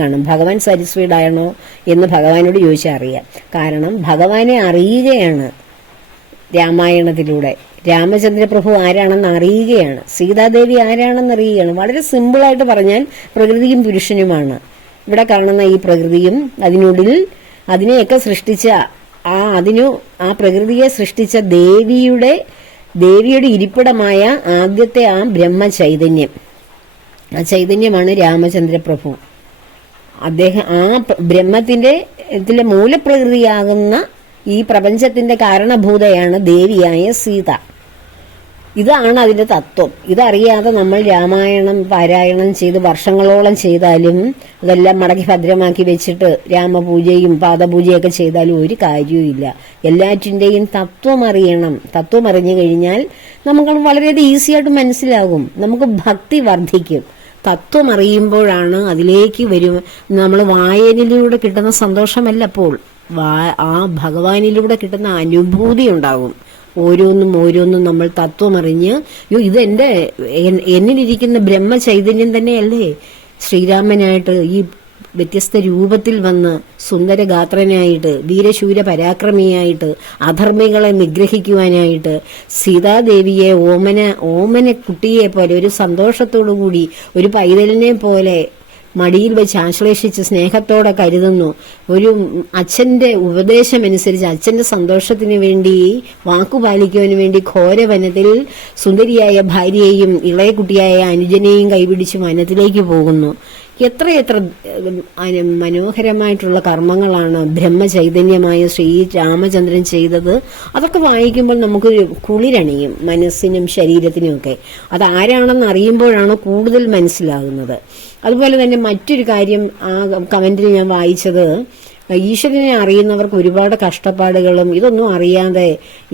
കാണും. ഭഗവാൻ സാറ്റിസ്ഫൈഡ് ആണോ എന്ന് ഭഗവാനോട് ചോദിച്ചാൽ അറിയാം. കാരണം ഭഗവാനെ അറിയുകയാണ് രാമായണത്തിലൂടെ. രാമചന്ദ്രപ്രഭു ആരാണെന്ന് അറിയുകയാണ്, സീതാദേവി ആരാണെന്ന് അറിയുകയാണ്. വളരെ സിമ്പിളായിട്ട് പറഞ്ഞാൽ പ്രകൃതിയും പുരുഷനുമാണ്. ഇവിടെ കാണുന്ന ഈ പ്രകൃതിയും അതിനെയൊക്കെ സൃഷ്ടിച്ച ആ പ്രകൃതിയെ സൃഷ്ടിച്ച ദേവിയുടെ ഇരിപ്പിടമായ ആദ്യത്തെ ആ ബ്രഹ്മചൈതന്യം, ആ ചൈതന്യമാണ് രാമചന്ദ്രപ്രഭു. അദ്ദേഹം ആ ബ്രഹ്മത്തിന്റെ മൂലപ്രകൃതിയാകുന്ന ഈ പ്രപഞ്ചത്തിന്റെ കാരണഭൂതയാണ് ദേവിയായ സീത. ഇതാണ് അതിന്റെ തത്വം. ഇതറിയാതെ നമ്മൾ രാമായണം പാരായണം ചെയ്ത് വർഷങ്ങളോളം ചെയ്താലും അതെല്ലാം മടക്കി ഭദ്രമാക്കി വെച്ചിട്ട് രാമപൂജയും പാദപൂജയൊക്കെ ചെയ്താലും ഒരു കാര്യവുമില്ല. എല്ലാറ്റിൻ്റെയും തത്വം അറിയണം. തത്വം അറിഞ്ഞു കഴിഞ്ഞാൽ നമുക്ക് വളരെയധികം ഈസിയായിട്ട് മനസ്സിലാകും, നമുക്ക് ഭക്തി വർദ്ധിക്കും. തത്വം അറിയുമ്പോഴാണ് അതിലേക്ക് വരും. നമ്മൾ വായനയിലൂടെ കിട്ടുന്ന സന്തോഷമല്ല, അപ്പോൾ ആ ഭഗവാനിലൂടെ കിട്ടുന്ന അനുഭൂതി ഉണ്ടാകും. ഓരോന്നും നമ്മൾ തത്വമറിഞ്ഞ് ഇതെന്റെ എന്നിലിരിക്കുന്ന ബ്രഹ്മചൈതന്യം തന്നെയല്ലേ ശ്രീരാമനായിട്ട് ഈ വ്യത്യസ്ത രൂപത്തിൽ വന്ന് സുന്ദരഗാത്രനായിട്ട് വീരശൂര പരാക്രമിയായിട്ട് അധർമ്മികളെ നിഗ്രഹിക്കുവാനായിട്ട് സീതാദേവിയെ ഓമന കുട്ടിയെ പോലെ ഒരു സന്തോഷത്തോടു കൂടി ഒരു പൈതലിനെ പോലെ മടിയിൽ വെച്ച് ആശ്ലേഷിച്ച് സ്നേഹത്തോടെ കരുതുന്നു. ഒരു അച്ഛന്റെ ഉപദേശമനുസരിച്ച് അച്ഛന്റെ സന്തോഷത്തിന് വേണ്ടി വാക്കുപാലിക്കുവാൻ വേണ്ടി ഘോരവനത്തിൽ സുന്ദരിയായ ഭാര്യയെയും ഇളയ കുട്ടിയായ അനുജനെയും കൈപിടിച്ച് വനത്തിലേക്ക് പോകുന്നു. എത്രയെത്ര മനോഹരമായിട്ടുള്ള കർമ്മങ്ങളാണ് ബ്രഹ്മചൈതന്യമായ ശ്രീ രാമചന്ദ്രൻ ചെയ്തത്. അതൊക്കെ വായിക്കുമ്പോൾ നമുക്ക് കുളിരണിയും മനസ്സിനും ശരീരത്തിനും ഒക്കെ. അതാരാണെന്ന് അറിയുമ്പോഴാണ് കൂടുതൽ മനസ്സിലാകുന്നത്. അതുപോലെ തന്നെ മറ്റൊരു കാര്യം ആ കമന്റിൽ ഞാൻ വായിച്ചത്, ഈശ്വരനെ അറിയുന്നവർക്ക് ഒരുപാട് കഷ്ടപ്പാടുകളും ഇതൊന്നും അറിയാതെ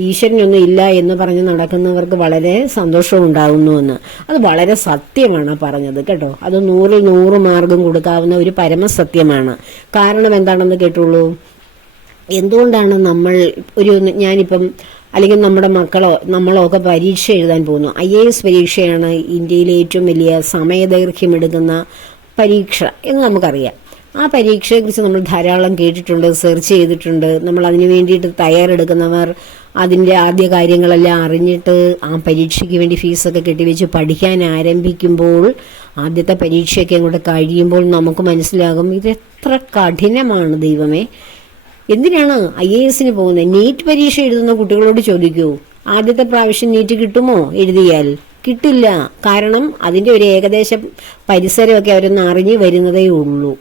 ഈശ്വരനൊന്നും ഇല്ല എന്ന് പറഞ്ഞ് നടക്കുന്നവർക്ക് വളരെ സന്തോഷവും ഉണ്ടാകുന്നുവെന്ന്. അത് വളരെ സത്യമാണ് പറഞ്ഞത് കേട്ടോ. അത് 100ൽ 100 മാർഗം കൊടുക്കാവുന്ന ഒരു പരമസത്യമാണ്. കാരണം എന്താണെന്ന് കേട്ടുള്ളൂ. എന്തുകൊണ്ടാണ് ഞാനിപ്പം അല്ലെങ്കിൽ നമ്മുടെ മക്കളോ നമ്മളോ ഒക്കെ പരീക്ഷ എഴുതാൻ പോകുന്നു. IAS പരീക്ഷയാണ് ഇന്ത്യയിലെ ഏറ്റവും വലിയ സമയദൈർഘ്യം എടുക്കുന്ന പരീക്ഷ എന്ന് നമുക്കറിയാം. ആ പരീക്ഷയെക്കുറിച്ച് നമ്മൾ ധാരാളം കേട്ടിട്ടുണ്ട്, സെർച്ച് ചെയ്തിട്ടുണ്ട്. നമ്മൾ അതിനു വേണ്ടിയിട്ട് തയ്യാറെടുക്കുന്നവർ അതിൻ്റെ ആദ്യ കാര്യങ്ങളെല്ലാം അറിഞ്ഞിട്ട് ആ പരീക്ഷയ്ക്ക് വേണ്ടി ഫീസൊക്കെ കെട്ടിവെച്ച് പഠിക്കാൻ ആരംഭിക്കുമ്പോൾ, ആദ്യത്തെ പരീക്ഷയൊക്കെ അങ്ങോട്ട് കഴിയുമ്പോൾ നമുക്ക് മനസ്സിലാകും ഇതെത്ര കഠിനമാണ് ദൈവമേ. എന്തിനാണ് IAS പോകുന്നത്? നീറ്റ് പരീക്ഷ എഴുതുന്ന കുട്ടികളോട് ചോദിക്കൂ, ആദ്യത്തെ പ്രാവശ്യം നീറ്റ് കിട്ടുമോ എഴുതിയാൽ? കിട്ടില്ല. കാരണം അതിൻ്റെ ഒരു ഏകദേശം പരിസരമൊക്കെ അവരൊന്ന് അറിഞ്ഞു വരുന്നതേ ഉള്ളൂ.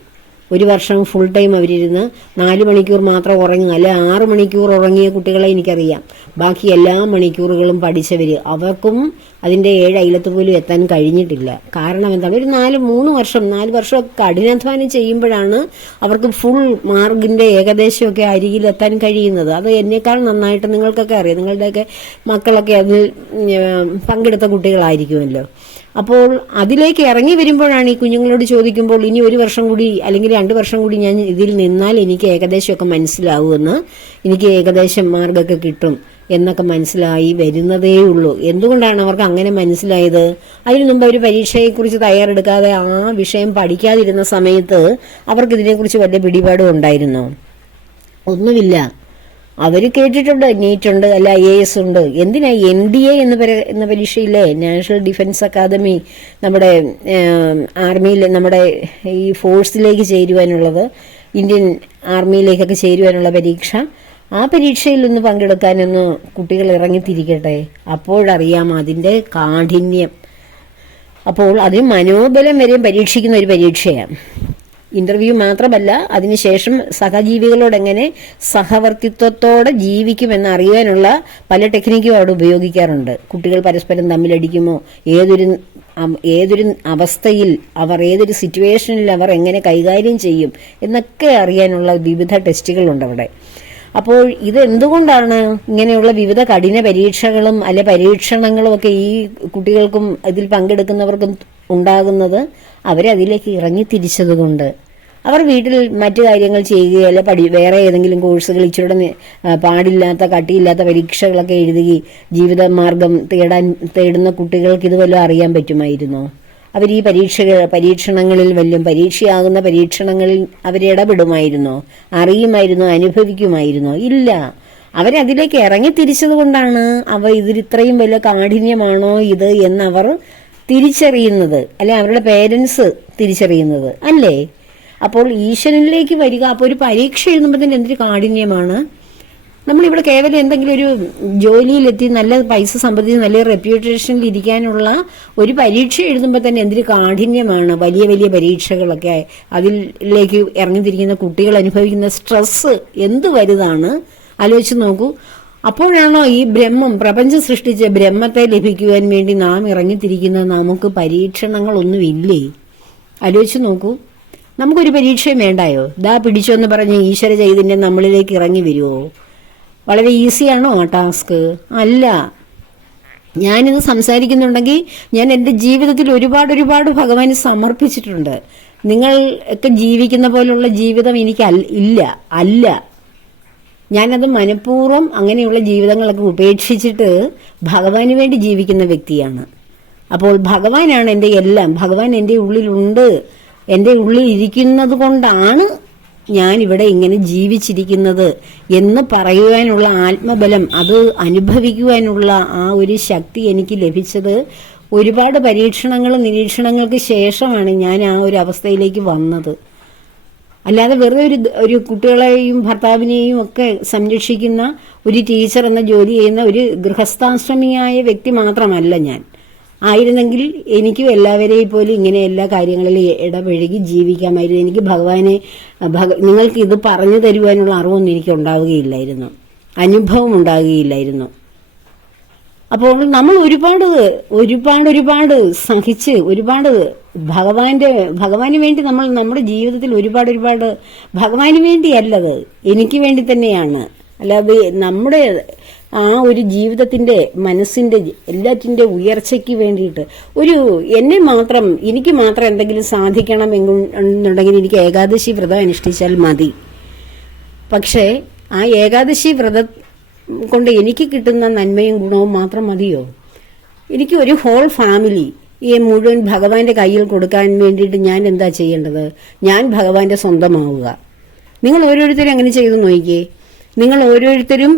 ഒരു വർഷം ഫുൾ ടൈം അവരിരുന്ന് 4 മണിക്കൂർ മാത്രം ഉറങ്ങുക, അല്ലെ 6 മണിക്കൂർ ഉറങ്ങിയ കുട്ടികളെ എനിക്കറിയാം. ബാക്കി എല്ലാ മണിക്കൂറുകളും പഠിച്ചവർ, അവർക്കും അതിൻ്റെ 7 അയലത്ത് പോലും എത്താൻ കഴിഞ്ഞിട്ടില്ല. കാരണം എന്താണ്? ഒരു 3 വർഷം 4 വർഷം കഠിനാധ്വാനം ചെയ്യുമ്പോഴാണ് അവർക്ക് ഫുൾ മാർക്കിൻ്റെ ഏകദേശമൊക്കെ അരികിലെത്താൻ കഴിയുന്നത്. അത് എന്നേക്കാൾ നന്നായിട്ട് നിങ്ങൾക്കൊക്കെ അറിയാം. നിങ്ങളുടെയൊക്കെ മക്കളൊക്കെ അതിൽ പങ്കെടുത്ത കുട്ടികളായിരിക്കുമല്ലോ. അപ്പോൾ അതിലേക്ക് ഇറങ്ങി വരുമ്പോഴാണ് ഈ കുഞ്ഞുങ്ങളോട് ചോദിക്കുമ്പോൾ, ഇനി 1 വർഷം കൂടി അല്ലെങ്കിൽ 2 വർഷം കൂടി ഞാൻ ഇതിൽ നിന്നാൽ എനിക്ക് ഏകദേശമൊക്കെ മനസ്സിലാവുമെന്ന്, എനിക്ക് ഏകദേശം മാർക്കൊക്കെ കിട്ടും എന്നൊക്കെ മനസ്സിലായി വരുന്നതേ ഉള്ളൂ. എന്തുകൊണ്ടാണ് അവർക്ക് അങ്ങനെ മനസ്സിലായത്? അതിനു മുമ്പ് അവർ പരീക്ഷയെക്കുറിച്ച് തയ്യാറെടുക്കാതെ ആ വിഷയം പഠിക്കാതിരുന്ന സമയത്ത് അവർക്ക് ഇതിനെക്കുറിച്ച് വലിയ പിടിപാടും ഉണ്ടായിരുന്നോ? ഒന്നുമില്ല. അവർ കേട്ടിട്ടുണ്ട് നീറ്റ് ഉണ്ട്, അല്ല IAS ഉണ്ട്. എന്തിനാ NDA എന്ന പരീക്ഷയില്ലേ, നാഷണൽ ഡിഫൻസ് അക്കാദമി, നമ്മുടെ ആർമിയിൽ, നമ്മുടെ ഈ ഫോഴ്സിലേക്ക് ചേരുവാനുള്ളത്, ഇന്ത്യൻ ആർമിയിലേക്കൊക്കെ ചേരുവാനുള്ള പരീക്ഷ. ആ പരീക്ഷയിൽ ഒന്ന് പങ്കെടുക്കാനൊന്ന് കുട്ടികൾ ഇറങ്ങിത്തിരിക്കട്ടെ, അപ്പോഴറിയാം അതിൻ്റെ കാഠിന്യം. അപ്പോൾ അതിന് മനോബലം വരെയും പരീക്ഷിക്കുന്ന ഒരു പരീക്ഷയാണ്. ഇന്റർവ്യൂ മാത്രമല്ല, അതിനുശേഷം സഹജീവികളോട് എങ്ങനെ സഹവർത്തിത്വത്തോടെ ജീവിക്കുമെന്ന് അറിയാനുള്ള പല ടെക്നിക്കും അവിടെ ഉപയോഗിക്കാറുണ്ട്. കുട്ടികൾ പരസ്പരം തമ്മിലടിക്കുമോ, ഏതൊരു അവസ്ഥയിൽ അവർ, ഏതൊരു സിറ്റുവേഷനിൽ അവർ എങ്ങനെ കൈകാര്യം ചെയ്യും എന്നൊക്കെ അറിയാനുള്ള വിവിധ ടെസ്റ്റുകളുണ്ട് അവിടെ. അപ്പോൾ ഇതെന്തുകൊണ്ടാണ് ഇങ്ങനെയുള്ള വിവിധ കഠിന പരീക്ഷകളും അല്ലെ പരീക്ഷണങ്ങളും ഒക്കെ ഈ കുട്ടികൾക്കും ഇതിൽ പങ്കെടുക്കുന്നവർക്കും ഉണ്ടാകുന്നത്? അവരതിലേക്ക് ഇറങ്ങി തിരിച്ചതുകൊണ്ട്. അവർ വീട്ടിൽ മറ്റു കാര്യങ്ങൾ ചെയ്യുകയല്ല, വേറെ ഏതെങ്കിലും കോഴ്സുകൾ ഇച്ചിരി പാടില്ലാത്ത കട്ടിയില്ലാത്ത പരീക്ഷകളൊക്കെ എഴുതുകയും ജീവിതമാർഗം തേടുന്ന കുട്ടികൾക്ക് ഇത് വല്ലതും അറിയാൻ പറ്റുമായിരുന്നോ? അവർ ഈ പരീക്ഷണങ്ങളിൽ പരീക്ഷയാകുന്ന പരീക്ഷണങ്ങളിൽ അവരിടപെടുമായിരുന്നോ? അറിയുമായിരുന്നോ? അനുഭവിക്കുമായിരുന്നോ? ഇല്ല. അവരതിലേക്ക് ഇറങ്ങി തിരിച്ചത് കൊണ്ടാണ് ഇതിൽ ഇത്രയും വലിയ കാഠിന്യമാണോ ഇത് എന്നവർ തിരിച്ചറിയുന്നത്, അല്ലെ അവരുടെ പേരൻസ് തിരിച്ചറിയുന്നത്, അല്ലേ? അപ്പോൾ ഈശ്വരനിലേക്ക് വരിക. അപ്പോൾ ഒരു പരീക്ഷ എഴുതുമ്പോൾ തന്നെ എന്തൊരു കാഠിന്യമാണ്. നമ്മളിവിടെ കേവലം എന്തെങ്കിലും ഒരു ജോലിയിലെത്തി നല്ല പൈസ സമ്പാദിച്ച് നല്ല റെപ്യൂട്ടേഷനിൽ ഇരിക്കാനുള്ള ഒരു പരീക്ഷ എഴുതുമ്പോൾ തന്നെ എന്തൊരു കാഠിന്യമാണ്. വലിയ വലിയ പരീക്ഷകളൊക്കെ, അതിലേക്ക് ഇറങ്ങിത്തിരിക്കുന്ന കുട്ടികൾ അനുഭവിക്കുന്ന സ്ട്രെസ് എന്ത് വലുതാണ്, ആലോചിച്ച് നോക്കൂ. അപ്പോഴാണോ ഈ പ്രപഞ്ചം സൃഷ്ടിച്ച ബ്രഹ്മത്തെ ലഭിക്കുവാൻ വേണ്ടി നാം ഇറങ്ങിത്തിരിക്കുന്നത്? നമുക്ക് പരീക്ഷണങ്ങളൊന്നുമില്ലേ? ആലോചിച്ച് നോക്കൂ. നമുക്കൊരു പരീക്ഷയും വേണ്ടായോ? ദാ പിടിച്ചോന്ന് പറഞ്ഞ് ഈശ്വര ചൈതന്യം നമ്മളിലേക്ക് ഇറങ്ങി വരുമോ? വളരെ ഈസിയാണോ ആ ടാസ്ക്? അല്ല. ഞാനിത് സംസാരിക്കുന്നുണ്ടെങ്കിൽ ഞാൻ എൻ്റെ ജീവിതത്തിൽ ഒരുപാട് ഭഗവാന് സമർപ്പിച്ചിട്ടുണ്ട്. നിങ്ങൾ ഒക്കെ ജീവിക്കുന്ന പോലുള്ള ജീവിതം എനിക്ക് അല്ല. ഞാനത് മനഃപൂർവ്വം അങ്ങനെയുള്ള ജീവിതങ്ങളൊക്കെ ഉപേക്ഷിച്ചിട്ട് ഭഗവാന് വേണ്ടി ജീവിക്കുന്ന വ്യക്തിയാണ്. അപ്പോൾ ഭഗവാനാണ് എൻ്റെ എല്ലാം. ഭഗവാൻ എൻ്റെ ഉള്ളിലുണ്ട്, എൻ്റെ ഉള്ളിൽ ഇരിക്കുന്നത് കൊണ്ടാണ് ഞാനിവിടെ ഇങ്ങനെ ജീവിച്ചിരിക്കുന്നത് എന്ന് പറയുവാനുള്ള ആത്മബലം, അത് അനുഭവിക്കുവാനുള്ള ആ ഒരു ശക്തി എനിക്ക് ലഭിച്ചത് ഒരുപാട് പരീക്ഷണങ്ങളും നിരീക്ഷണങ്ങൾക്ക് ശേഷമാണ് ഞാൻ ആ ഒരു അവസ്ഥയിലേക്ക് വന്നത്. അല്ലാതെ വെറുതെ ഒരു കുട്ടികളെയും ഭർത്താവിനെയും ഒക്കെ സംരക്ഷിക്കുന്ന ഒരു ടീച്ചർ എന്ന ജോലി ചെയ്യുന്ന ഒരു ഗൃഹസ്ഥാശ്രമിയായ വ്യക്തി മാത്രമല്ല ഞാൻ. ആയിരുന്നെങ്കിൽ എനിക്കും എല്ലാവരെയും പോലും ഇങ്ങനെ എല്ലാ കാര്യങ്ങളിലും ഇടപഴകി ജീവിക്കാമായിരുന്നു. എനിക്ക് നിങ്ങൾക്ക് ഇത് പറഞ്ഞു തരുവാനുള്ള അറിവൊന്നും എനിക്ക് ഉണ്ടാവുകയില്ലായിരുന്നു, അനുഭവം ഉണ്ടാകുകയില്ലായിരുന്നു. അപ്പോൾ നമ്മൾ ഒരുപാട് സഹിച്ച് ഭഗവാന് വേണ്ടി നമ്മൾ നമ്മുടെ ജീവിതത്തിൽ ഒരുപാട് ഭഗവാന് വേണ്ടിയല്ലത്, എനിക്ക് വേണ്ടി തന്നെയാണ്. അല്ലാതെ നമ്മുടെ ആ ഒരു ജീവിതത്തിന്റെ മനസ്സിന്റെ എല്ലാറ്റിന്റെ ഉയർച്ചയ്ക്ക് വേണ്ടിയിട്ട് എനിക്ക് മാത്രം എന്തെങ്കിലും സാധിക്കണം എന്നുണ്ടെങ്കിൽ എനിക്ക് ഏകാദശി വ്രതം അനുഷ്ഠിച്ചാൽ മതി. പക്ഷേ ആ ഏകാദശി വ്രതം കൊണ്ട് എനിക്ക് കിട്ടുന്ന നന്മയും ഗുണവും മാത്രം മതിയോ? എനിക്ക് ഒരു ഹോൾ ഫാമിലി ഈ മുഴുവൻ ഭഗവാന്റെ കയ്യിൽ കൊടുക്കാൻ വേണ്ടിയിട്ട് ഞാൻ എന്താ ചെയ്യേണ്ടത്? ഞാൻ ഭഗവാന്റെ സ്വന്തമാവുക. നിങ്ങൾ ഓരോരുത്തരും അങ്ങനെ ചെയ്തു നോക്കിയേ. നിങ്ങൾ ഓരോരുത്തരും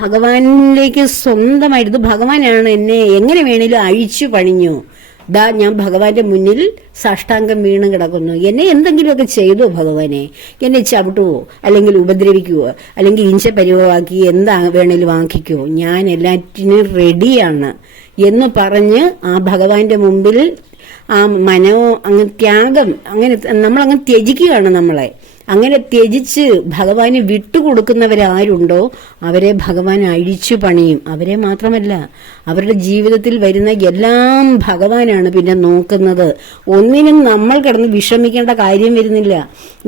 ഭഗവാനിലേക്ക് സ്വന്തമായിട്ട്, ഭഗവാനാണ് എന്നെ എങ്ങനെ വേണേലും അഴിച്ചു പണിഞ്ഞു, ഞാൻ ഭഗവാന്റെ മുന്നിൽ സാഷ്ടാംഗം വീണ് കിടക്കുന്നു, എന്നെ എന്തെങ്കിലുമൊക്കെ ചെയ്തോ ഭഗവാനെ, എന്നെ ചവിട്ടുവോ അല്ലെങ്കിൽ ഉപദ്രവിക്കുവോ അല്ലെങ്കിൽ ഇഞ്ച പരിവാക്കി എന്താ വേണേലും ആക്കിക്കോ, ഞാൻ എല്ലാറ്റിനും റെഡിയാണ് എന്ന് പറഞ്ഞ് ആ ഭഗവാന്റെ മുമ്പിൽ ആ അങ്ങ് ത്യാഗം, അങ്ങനെ നമ്മളങ്ങ് ത്യജിക്കുകയാണ് നമ്മളെ. അങ്ങനെ ത്യജിച്ച് ഭഗവാന് വിട്ടുകൊടുക്കുന്നവരാരുണ്ടോ അവരെ ഭഗവാൻ അഴിച്ചു പണിയും. അവരെ മാത്രമല്ല, അവരുടെ ജീവിതത്തിൽ വരുന്ന എല്ലാം ഭഗവാനാണ് പിന്നെ നോക്കുന്നത്. ഒന്നിനും നമ്മൾ കിടന്ന് വിഷമിക്കേണ്ട കാര്യം വരുന്നില്ല.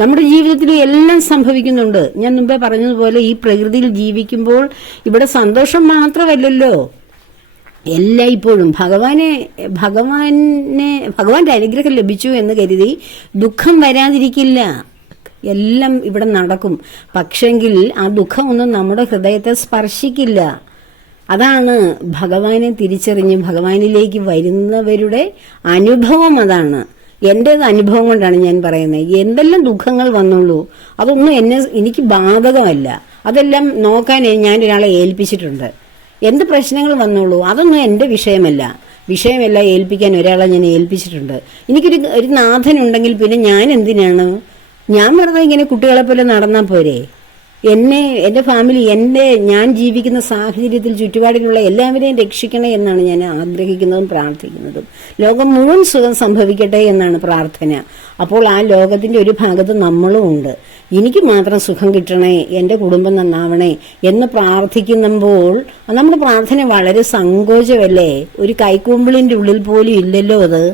നമ്മുടെ ജീവിതത്തിൽ എല്ലാം സംഭവിക്കുന്നുണ്ട്. ഞാൻ മുമ്പേ പറഞ്ഞതുപോലെ ഈ പ്രകൃതിയിൽ ജീവിക്കുമ്പോൾ ഇവിടെ സന്തോഷം മാത്രമല്ലല്ലോ, എല്ലായ്പ്പോഴും ഭഗവാന്റെ അനുഗ്രഹം ലഭിച്ചു എന്ന് കരുതി ദുഃഖം വരാതിരിക്കില്ല. എല്ലാം ഇവിടെ നടക്കും. പക്ഷെങ്കിൽ ആ ദുഃഖമൊന്നും നമ്മുടെ ഹൃദയത്തെ സ്പർശിക്കില്ല. അതാണ് ഭഗവാനെ തിരിച്ചറിഞ്ഞ് ഭഗവാനിലേക്ക് വരുന്നവരുടെ അനുഭവം. അതാണ് എന്റേത് അനുഭവം കൊണ്ടാണ് ഞാൻ പറയുന്നത്. എന്തെല്ലാം ദുഃഖങ്ങൾ വന്നുള്ളൂ അതൊന്നും എനിക്ക് ബാധകമല്ല. അതെല്ലാം നോക്കാൻ ഞാൻ ഒരാളെ ഏൽപ്പിച്ചിട്ടുണ്ട്. എന്ത് പ്രശ്നങ്ങൾ വന്നോളൂ അതൊന്നും എന്റെ വിഷയമല്ല ഏൽപ്പിക്കാൻ ഒരാളെ ഞാൻ ഏൽപ്പിച്ചിട്ടുണ്ട്. എനിക്കൊരു നാഥനുണ്ടെങ്കിൽ പിന്നെ ഞാൻ എന്തിനാണ്? ഞാൻ വെറുതെ ഇങ്ങനെ കുട്ടികളെ പോലെ നടന്നാൽ പോരെ? എന്റെ ഫാമിലി, ഞാൻ ജീവിക്കുന്ന സാഹചര്യത്തിൽ ചുറ്റുപാടിലുള്ള എല്ലാവരെയും രക്ഷിക്കണേ എന്നാണ് ഞാൻ ആഗ്രഹിക്കുന്നതും പ്രാർത്ഥിക്കുന്നതും. ലോകം മുഴുവൻ സുഖം സംഭവിക്കട്ടെ എന്നാണ് പ്രാർത്ഥന. അപ്പോൾ ആ ലോകത്തിന്റെ ഒരു ഭാഗത്ത് നമ്മളും ഉണ്ട്. എനിക്ക് മാത്രം സുഖം കിട്ടണേ, എന്റെ കുടുംബം നന്നാവണേ എന്ന് പ്രാർത്ഥിക്കുമ്പോൾ നമ്മുടെ പ്രാർത്ഥന വളരെ സങ്കോചമല്ലേ? ഒരു കൈക്കൂമ്പിളിന്റെ ഉള്ളിൽ പോലും ഇല്ലല്ലോ അത്.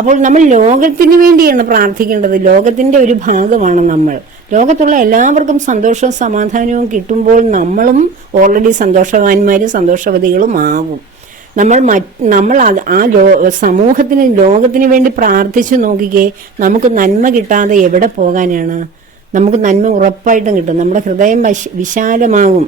അപ്പോൾ നമ്മൾ ലോകത്തിന് വേണ്ടിയാണ് പ്രാർത്ഥിക്കേണ്ടത്. ലോകത്തിന്റെ ഒരു ഭാഗമാണ് നമ്മൾ. ലോകത്തുള്ള എല്ലാവർക്കും സന്തോഷവും സമാധാനവും കിട്ടുമ്പോൾ നമ്മളും ഓൾറെഡി സന്തോഷവാന്മാരും സന്തോഷവതികളും ആകും. നമ്മൾ ആ സമൂഹത്തിന് ലോകത്തിന് വേണ്ടി പ്രാർത്ഥിച്ചു നോക്കിക്കേ. നമുക്ക് നന്മ കിട്ടാതെ എവിടെ പോകാനാണ്? നമുക്ക് നന്മ ഉറപ്പായിട്ടും കിട്ടും. നമ്മുടെ ഹൃദയം വിശാലമാകും.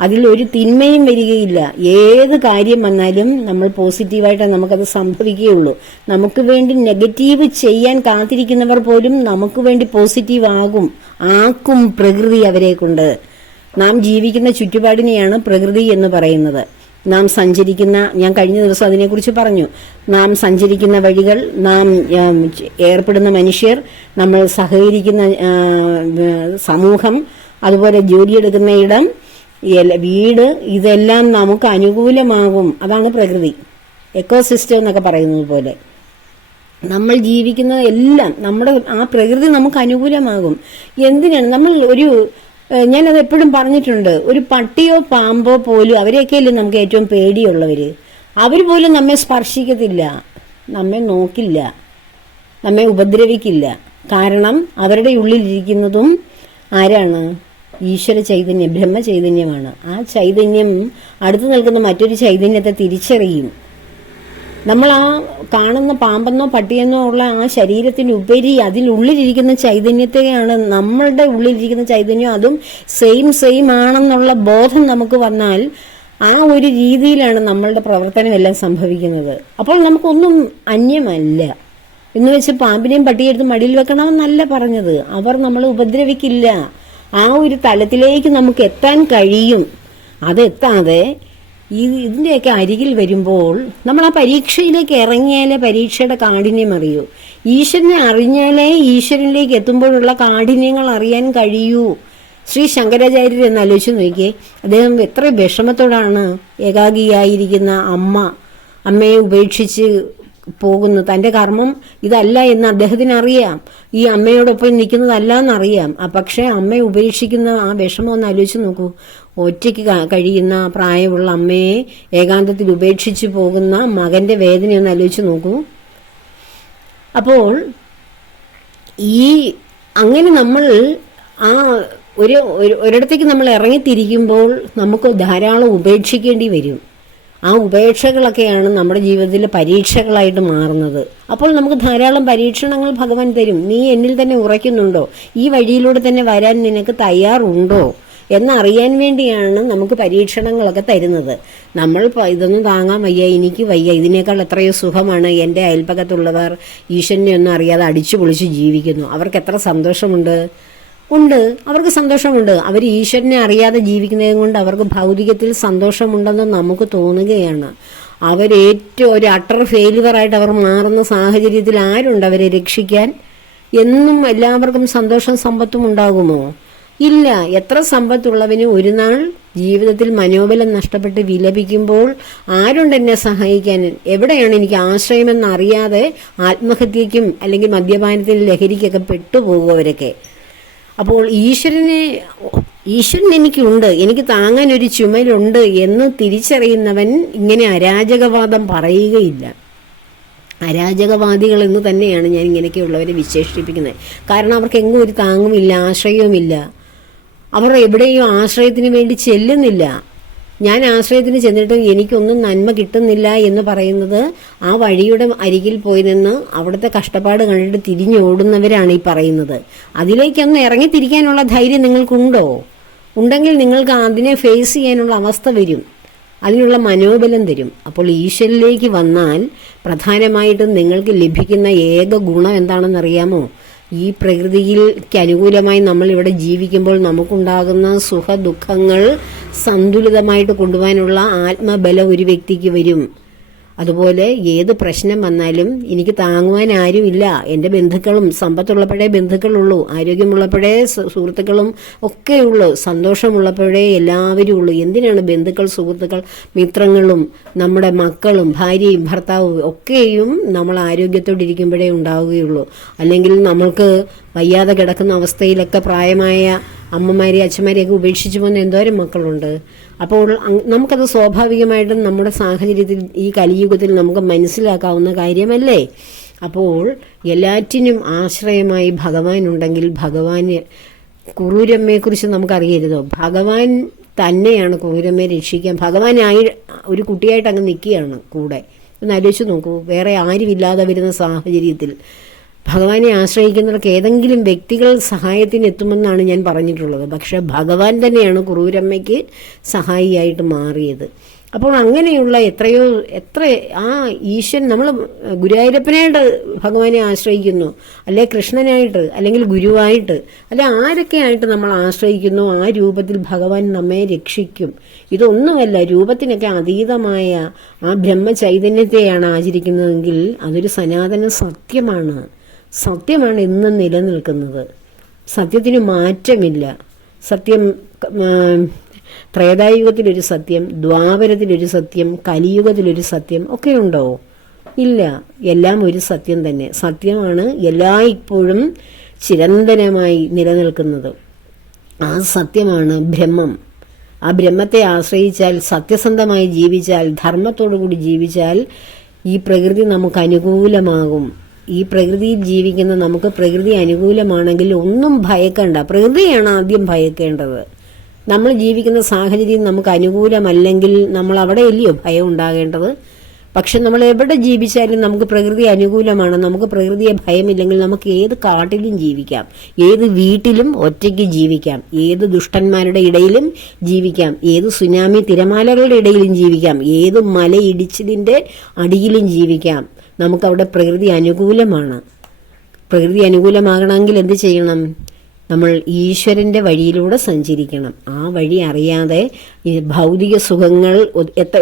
അതിലൊരു തിന്മയും വരികയില്ല. ഏത് കാര്യം വന്നാലും നമ്മൾ പോസിറ്റീവായിട്ട് നമുക്കത് സംഭവിക്കുകയുള്ളൂ. നമുക്ക് വേണ്ടി നെഗറ്റീവ് ചെയ്യാൻ കാത്തിരിക്കുന്നവർ പോലും നമുക്ക് വേണ്ടി പോസിറ്റീവ് ആക്കും പ്രകൃതി അവരെ കൊണ്ട്. നാം ജീവിക്കുന്ന ചുറ്റുപാടിനെയാണ് പ്രകൃതി എന്ന് പറയുന്നത്. നാം സഞ്ചരിക്കുന്ന, ഞാൻ കഴിഞ്ഞ ദിവസം അതിനെക്കുറിച്ച് പറഞ്ഞു, നാം സഞ്ചരിക്കുന്ന വഴികൾ, നാം ഏർപ്പെടുന്ന മനുഷ്യർ, നമ്മൾ സഹകരിക്കുന്ന സമൂഹം, അതുപോലെ ജോലിയെടുക്കുന്ന ഇടം, വീട്, ഇതെല്ലാം നമുക്ക് അനുകൂലമാകും. അതാണ് പ്രകൃതി, എക്കോസിസ്റ്റം എന്നൊക്കെ പറയുന്നത് പോലെ. നമ്മൾ ജീവിക്കുന്ന എല്ലാം നമ്മുടെ ആ പ്രകൃതി നമുക്ക് അനുകൂലമാകും. എന്തിനാണ് നമ്മൾ ഞാനത് എപ്പോഴും പറഞ്ഞിട്ടുണ്ട്, ഒരു പട്ടിയോ പാമ്പോ പോലും, അവരെയൊക്കെയല്ലേ നമുക്ക് ഏറ്റവും പേടിയുള്ളവര്, അവർ പോലും നമ്മെ സ്പർശിക്കത്തില്ല, നമ്മെ നോക്കില്ല, നമ്മെ ഉപദ്രവിക്കില്ല. കാരണം അവരുടെ ഉള്ളിലിരിക്കുന്നതും ആരാണ്? ഈശ്വര ചൈതന്യം, ബ്രഹ്മ ചൈതന്യമാണ്. ആ ചൈതന്യം അടുത്ത് നിൽക്കുന്ന മറ്റൊരു ചൈതന്യത്തെ തിരിച്ചറിയും. നമ്മൾ ആ കാണുന്ന പാമ്പെന്നോ പട്ടിയെന്നോ ഉള്ള ആ ശരീരത്തിനുപരി അതിനുള്ളിലിരിക്കുന്ന ചൈതന്യത്തെയാണ്, നമ്മളുടെ ഉള്ളിലിരിക്കുന്ന ചൈതന്യം അതും സെയിം ആണെന്നുള്ള ബോധം നമുക്ക് വന്നാൽ ആ ഒരു രീതിയിലാണ് നമ്മളുടെ പ്രവർത്തനം എല്ലാം സംഭവിക്കുന്നത്. അപ്പോൾ നമുക്കൊന്നും അന്യമല്ല. എന്ന് വെച്ച് പാമ്പിനെയും പട്ടിയെടുത്ത് മടിയിൽ വെക്കണമെന്നല്ല പറഞ്ഞത്. അവർ നമ്മളെ ഉപദ്രവിക്കില്ല. ആ ഒരു തലത്തിലേക്ക് നമുക്ക് എത്താൻ കഴിയും. അതെത്താതെ ഇതിൻ്റെയൊക്കെ അരികിൽ വരുമ്പോൾ നമ്മൾ ആ പരീക്ഷയിലേക്ക് ഇറങ്ങിയാലേ പരീക്ഷയുടെ കാഠിന്യം അറിയൂ. ഈശ്വരനെ അറിഞ്ഞാലേ ഈശ്വരനിലേക്ക് എത്തുമ്പോഴുള്ള കാഠിന്യങ്ങൾ അറിയാൻ കഴിയൂ. ശ്രീ ശങ്കരാചാര്യർ എന്ന് ആലോചിച്ച് നോക്കിയേ. അദ്ദേഹം എത്ര വിഷമത്തോടാണ് ഏകാഗിയായിരിക്കുന്ന അമ്മയെ ഉപേക്ഷിച്ച് പോകുന്നു. തന്റെ കർമ്മം ഇതല്ല എന്ന് അദ്ദേഹത്തിന് അറിയാം. ഈ അമ്മയോടൊപ്പം നിൽക്കുന്നതല്ല എന്നറിയാം. പക്ഷെ അമ്മയെ ഉപേക്ഷിക്കുന്ന ആ വിഷമം ഒന്ന് ആലോചിച്ച് നോക്കൂ. ഒറ്റയ്ക്ക് കഴിയുന്ന പ്രായമുള്ള അമ്മയെ ഏകാന്തത്തിൽ ഉപേക്ഷിച്ചു പോകുന്ന മകന്റെ വേദന ഒന്ന് ആലോചിച്ച് നോക്കൂ. അപ്പോൾ അങ്ങനെ നമ്മൾ ആ ഒരിടത്തേക്ക് നമ്മൾ ഇറങ്ങിത്തിരിക്കുമ്പോൾ നമുക്ക് ധാരാളം ഉപേക്ഷിക്കേണ്ടി വരും. ആ ഉപേക്ഷകളൊക്കെയാണ് നമ്മുടെ ജീവിതത്തിലെ പരീക്ഷകളായിട്ട് മാറുന്നത്. അപ്പോൾ നമുക്ക് ധാരാളം പരീക്ഷണങ്ങൾ ഭഗവാൻ തരും. നീ എന്നിൽ തന്നെ ഉറയ്ക്കുന്നുണ്ടോ? ഈ വഴിയിലൂടെ തന്നെ വരാൻ നിനക്ക് തയ്യാറുണ്ടോ എന്നറിയാൻ വേണ്ടിയാണ് നമുക്ക് പരീക്ഷണങ്ങളൊക്കെ തരുന്നത്. നമ്മൾ ഇതൊന്നും താങ്ങാൻ വയ്യ, എനിക്ക് വയ്യ, ഇതിനേക്കാൾ എത്രയോ സുഖമാണ് എൻ്റെ അയൽപ്പക്കത്തുള്ളവർ ഈശ്വരനെ ഒന്നും അറിയാതെ അടിച്ചു പൊളിച്ച് ജീവിക്കുന്നു, അവർക്ക് എത്ര സന്തോഷമുണ്ട്. അവർക്ക് സന്തോഷമുണ്ട്. അവർ ഈശ്വരനെ അറിയാതെ ജീവിക്കുന്നതും കൊണ്ട് അവർക്ക് ഭൗതികത്തിൽ സന്തോഷമുണ്ടെന്ന് നമുക്ക് തോന്നുകയാണ്. അവരേറ്റവും ഒരു അട്ടർ ഫെയിലുവറായിട്ട് അവർ മാറുന്ന സാഹചര്യത്തിൽ ആരുണ്ട് അവരെ രക്ഷിക്കാൻ? എന്നും എല്ലാവർക്കും സന്തോഷം സമ്പത്തും ഉണ്ടാകുമോ? ഇല്ല. എത്ര സമ്പത്തുള്ളവന് ഒരു നാൾ ജീവിതത്തിൽ മനോബലം നഷ്ടപ്പെട്ട് വിലപിക്കുമ്പോൾ ആരുണ്ട് എന്നെ സഹായിക്കാൻ, എവിടെയാണ് എനിക്ക് ആശ്രയമെന്നറിയാതെ ആത്മഹത്യക്കും അല്ലെങ്കിൽ മദ്യപാനത്തിന് ലഹരിക്കൊക്കെ പെട്ടുപോകുമവരൊക്കെ. അപ്പോൾ ഈശ്വരൻ എനിക്കുണ്ട്, എനിക്ക് താങ്ങാൻ ഒരു ചുമലുണ്ട് എന്ന് തിരിച്ചറിയുന്നവൻ ഇങ്ങനെ അരാജകവാദം പറയുകയില്ല. അരാജകവാദികൾ എന്ന് തന്നെയാണ് ഞാൻ ഇങ്ങനെയൊക്കെയുള്ളവരെ വിശേഷിപ്പിക്കുന്നത്. കാരണം അവർക്ക് എങ്ങും ഒരു താങ്ങുമില്ല, ആശ്രയവുമില്ല. അവർ എവിടെയും ആശ്രയത്തിന് വേണ്ടി ചെല്ലുന്നില്ല. ഞാൻ ആശ്രയത്തിന് ചെന്നിട്ട് എനിക്കൊന്നും നന്മ കിട്ടുന്നില്ല എന്ന് പറയുന്നത് ആ വഴിയുടെ അരികിൽ പോയി നിന്ന് അവിടുത്തെ കഷ്ടപ്പാട് കണ്ടിട്ട് തിരിഞ്ഞോടുന്നവരാണ് ഈ പറയുന്നത്. അതിലേക്കൊന്ന് ഇറങ്ങിത്തിരിക്കാനുള്ള ധൈര്യം നിങ്ങൾക്കുണ്ടോ? ഉണ്ടെങ്കിൽ നിങ്ങൾക്ക് അതിനെ ഫേസ് ചെയ്യാനുള്ള അവസ്ഥ വരും, അതിനുള്ള മനോബലം തരും. അപ്പോൾ ഈശ്വരനിലേക്ക് വന്നാൽ പ്രധാനമായിട്ടും നിങ്ങൾക്ക് ലഭിക്കുന്ന ഏക ഗുണം എന്താണെന്നറിയാമോ? ഈ പ്രകൃതിക്ക് അനുകൂലമായി നമ്മൾ ഇവിടെ ജീവിക്കുമ്പോൾ നമുക്കുണ്ടാകുന്ന സുഖ ദുഃഖങ്ങൾ സന്തുലിതമായിട്ട് കൊണ്ടുപോകാനുള്ള ആത്മബലം ഒരു വ്യക്തിക്ക് വരും. അതുപോലെ ഏത് പ്രശ്നം വന്നാലും എനിക്ക് താങ്ങുവാൻ ആരുമില്ല. എൻ്റെ ബന്ധുക്കളും, സമ്പത്തുള്ളപ്പോഴേ ബന്ധുക്കളുള്ളൂ, ആരോഗ്യമുള്ളപ്പോഴേ സുഹൃത്തുക്കളും ഒക്കെ ഉള്ളൂ, സന്തോഷമുള്ളപ്പോഴേ എല്ലാവരും ഉള്ളൂ. എന്തിനാണ് ബന്ധുക്കൾ, സുഹൃത്തുക്കൾ, മിത്രങ്ങളും നമ്മുടെ മക്കളും ഭാര്യയും ഭർത്താവും ഒക്കെയും നമ്മൾ ആരോഗ്യത്തോടിരിക്കുമ്പോഴേ ഉണ്ടാവുകയുള്ളൂ. അല്ലെങ്കിൽ നമ്മൾക്ക് വയ്യാതെ കിടക്കുന്ന അവസ്ഥയിലൊക്കെ പ്രായമായ അമ്മമാരെ അച്ഛന്മാരെയൊക്കെ ഉപേക്ഷിച്ചു പോകുന്ന എന്തോരം മക്കളുണ്ട്. അപ്പോൾ നമുക്കത് സ്വാഭാവികമായിട്ടും നമ്മുടെ സാഹചര്യത്തിൽ ഈ കലിയുഗത്തിൽ നമുക്ക് മനസ്സിലാക്കാവുന്ന കാര്യമല്ലേ. അപ്പോൾ എല്ലാറ്റിനും ആശ്രയമായി ഭഗവാൻ ഉണ്ടെങ്കിൽ ഭഗവാന് കുറൂരമ്മയെക്കുറിച്ച് നമുക്കറിയരുതോ? ഭഗവാൻ തന്നെയാണ് കുറൂരമ്മയെ രക്ഷിക്കാൻ. ഭഗവാനായി ഒരു കുട്ടിയായിട്ട് അങ്ങ് നിൽക്കുകയാണ് കൂടെ. ഒന്ന് ആലോചിച്ച് നോക്കൂ, വേറെ ആരുമില്ലാതെ വരുന്ന സാഹചര്യത്തിൽ ഭഗവാനെ ആശ്രയിക്കുന്നവർക്ക് ഏതെങ്കിലും വ്യക്തികൾ സഹായത്തിന് എത്തുമെന്നാണ് ഞാൻ പറഞ്ഞിട്ടുള്ളത്. പക്ഷെ ഭഗവാൻ തന്നെയാണ് കുറൂരമ്മയ്ക്ക് സഹായിയായിട്ട് മാറിയത്. അപ്പോൾ അങ്ങനെയുള്ള എത്ര ആ ഈശ്വരൻ, നമ്മൾ ഗുരുവായൂരപ്പനായിട്ട് ഭഗവാനെ ആശ്രയിക്കുന്നു, അല്ലെ കൃഷ്ണനായിട്ട്, അല്ലെങ്കിൽ ഗുരുവായിട്ട്, അല്ലെ ആരൊക്കെ ആയിട്ട് നമ്മൾ ആശ്രയിക്കുന്നു, ആ രൂപത്തിൽ ഭഗവാൻ നമ്മെ രക്ഷിക്കും. ഇതൊന്നുമല്ല, രൂപത്തിനൊക്കെ അതീതമായ ആ ബ്രഹ്മചൈതന്യത്തെയാണ് ആചരിക്കുന്നതെങ്കിൽ അതൊരു സനാതന സത്യമാണ് എന്നും നിലനിൽക്കുന്നത്. സത്യത്തിന് മാറ്റമില്ല. സത്യം ത്രേതായുഗത്തിലൊരു സത്യം, ദ്വാപരത്തിലൊരു സത്യം, കലിയുഗത്തിലൊരു സത്യം ഒക്കെ ഉണ്ടോ? ഇല്ല. എല്ലാം ഒരു സത്യം തന്നെ. സത്യമാണ് ഇപ്പോഴും ചിരന്തനമായി നിലനിൽക്കുന്നത്. ആ സത്യമാണ് ബ്രഹ്മം. ആ ബ്രഹ്മത്തെ ആശ്രയിച്ചാൽ, സത്യസന്ധമായി ജീവിച്ചാൽ, ധർമ്മത്തോടുകൂടി ജീവിച്ചാൽ ഈ പ്രകൃതി നമുക്ക് അനുകൂലമാകും. ഈ പ്രകൃതിയിൽ ജീവിക്കുന്ന നമുക്ക് പ്രകൃതി അനുകൂലമാണെങ്കിൽ ഒന്നും ഭയക്കണ്ട. പ്രകൃതിയാണ് ആദ്യം ഭയക്കേണ്ടത്. നമ്മൾ ജീവിക്കുന്ന സാഹചര്യം നമുക്ക് അനുകൂലമല്ലെങ്കിൽ നമ്മൾ അവിടെ അല്ലയോ ഭയം ഉണ്ടാകേണ്ടത്. പക്ഷെ നമ്മൾ എവിടെ ജീവിച്ചാലും നമുക്ക് പ്രകൃതി അനുകൂലമാണ്. നമുക്ക് പ്രകൃതിയെ ഭയമില്ലെങ്കിൽ നമുക്ക് ഏത് കാട്ടിലും ജീവിക്കാം, ഏത് വീട്ടിലും ഒറ്റയ്ക്ക് ജീവിക്കാം, ഏത് ദുഷ്ടന്മാരുടെ ഇടയിലും ജീവിക്കാം, ഏത് സുനാമി തിരമാലകളുടെ ഇടയിലും ജീവിക്കാം, ഏത് മലയിടിച്ചിലിൻ്റെ അടിയിലും ജീവിക്കാം. നമുക്കവിടെ പ്രകൃതി അനുകൂലമാണ്. പ്രകൃതി അനുകൂലമാകണമെങ്കിൽ എന്ത് ചെയ്യണം? നമ്മൾ ഈശ്വരൻ്റെ വഴിയിലൂടെ സഞ്ചരിക്കണം. ആ വഴി അറിയാതെ ഈ ഭൗതിക സുഖങ്ങൾ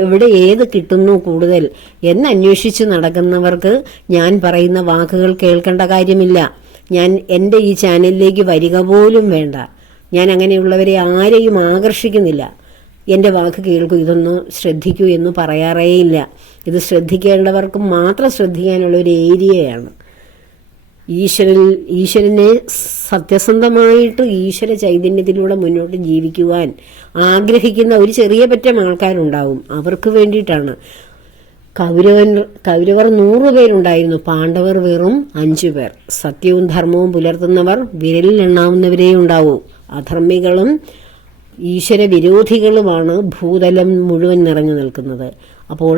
എവിടെ ഏത് കിട്ടുന്നു കൂടുതൽ എന്നന്വേഷിച്ച് നടക്കുന്നവർക്ക് ഞാൻ പറയുന്ന വാക്കുകൾ കേൾക്കേണ്ട കാര്യമില്ല. എൻ്റെ ഈ ചാനലിലേക്ക് വരിക പോലും വേണ്ട. ഞാൻ അങ്ങനെയുള്ളവരെ ആരെയും ആകർഷിക്കുന്നില്ല. എൻ്റെ വാക്ക് കേൾക്കൂ, ഇതൊന്ന് ശ്രദ്ധിക്കൂ എന്ന് പറയാറേയില്ല. ഇത് ശ്രദ്ധിക്കേണ്ടവർക്ക് മാത്രം ശ്രദ്ധിക്കാനുള്ള ഒരു ഏരിയയാണ്. ഈശ്വരനെ സത്യസന്ധമായിട്ട് ഈശ്വര ചൈതന്യത്തിലൂടെ മുന്നോട്ട് ജീവിക്കുവാൻ ആഗ്രഹിക്കുന്ന ഒരു ചെറിയ പറ്റം ആൾക്കാരുണ്ടാവും. അവർക്ക് വേണ്ടിയിട്ടാണ്. കൗരവർ 100 പേരുണ്ടായിരുന്നു, പാണ്ഡവർ വെറും 5 പേർ. സത്യവും ധർമ്മവും പുലർത്തുന്നവർ വിരലിൽ എണ്ണാവുന്നവരേ ഉണ്ടാവൂ. അധർമ്മികളും ഈശ്വര വിരോധികളുമാണ് ഭൂതലം മുഴുവൻ നിറഞ്ഞു നിൽക്കുന്നത്. അപ്പോൾ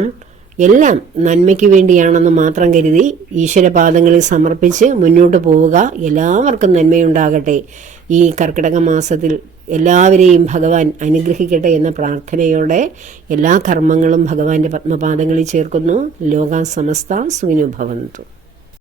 എല്ലാം നന്മയ്ക്ക് വേണ്ടിയാണെന്ന് മാത്രം കരുതി ഈശ്വരപാദങ്ങളിൽ സമർപ്പിച്ച് മുന്നോട്ട് പോവുക. എല്ലാവർക്കും നന്മയുണ്ടാകട്ടെ. ഈ കർക്കിടക മാസത്തിൽ എല്ലാവരെയും ഭഗവാൻ അനുഗ്രഹിക്കട്ടെ എന്ന പ്രാർത്ഥനയോടെ എല്ലാ കർമ്മങ്ങളും ഭഗവാന്റെ പത്മപാദങ്ങളിൽ ചേർക്കുന്നു. ലോകാ സമസ്ത സുഖിനോ ഭവന്തു.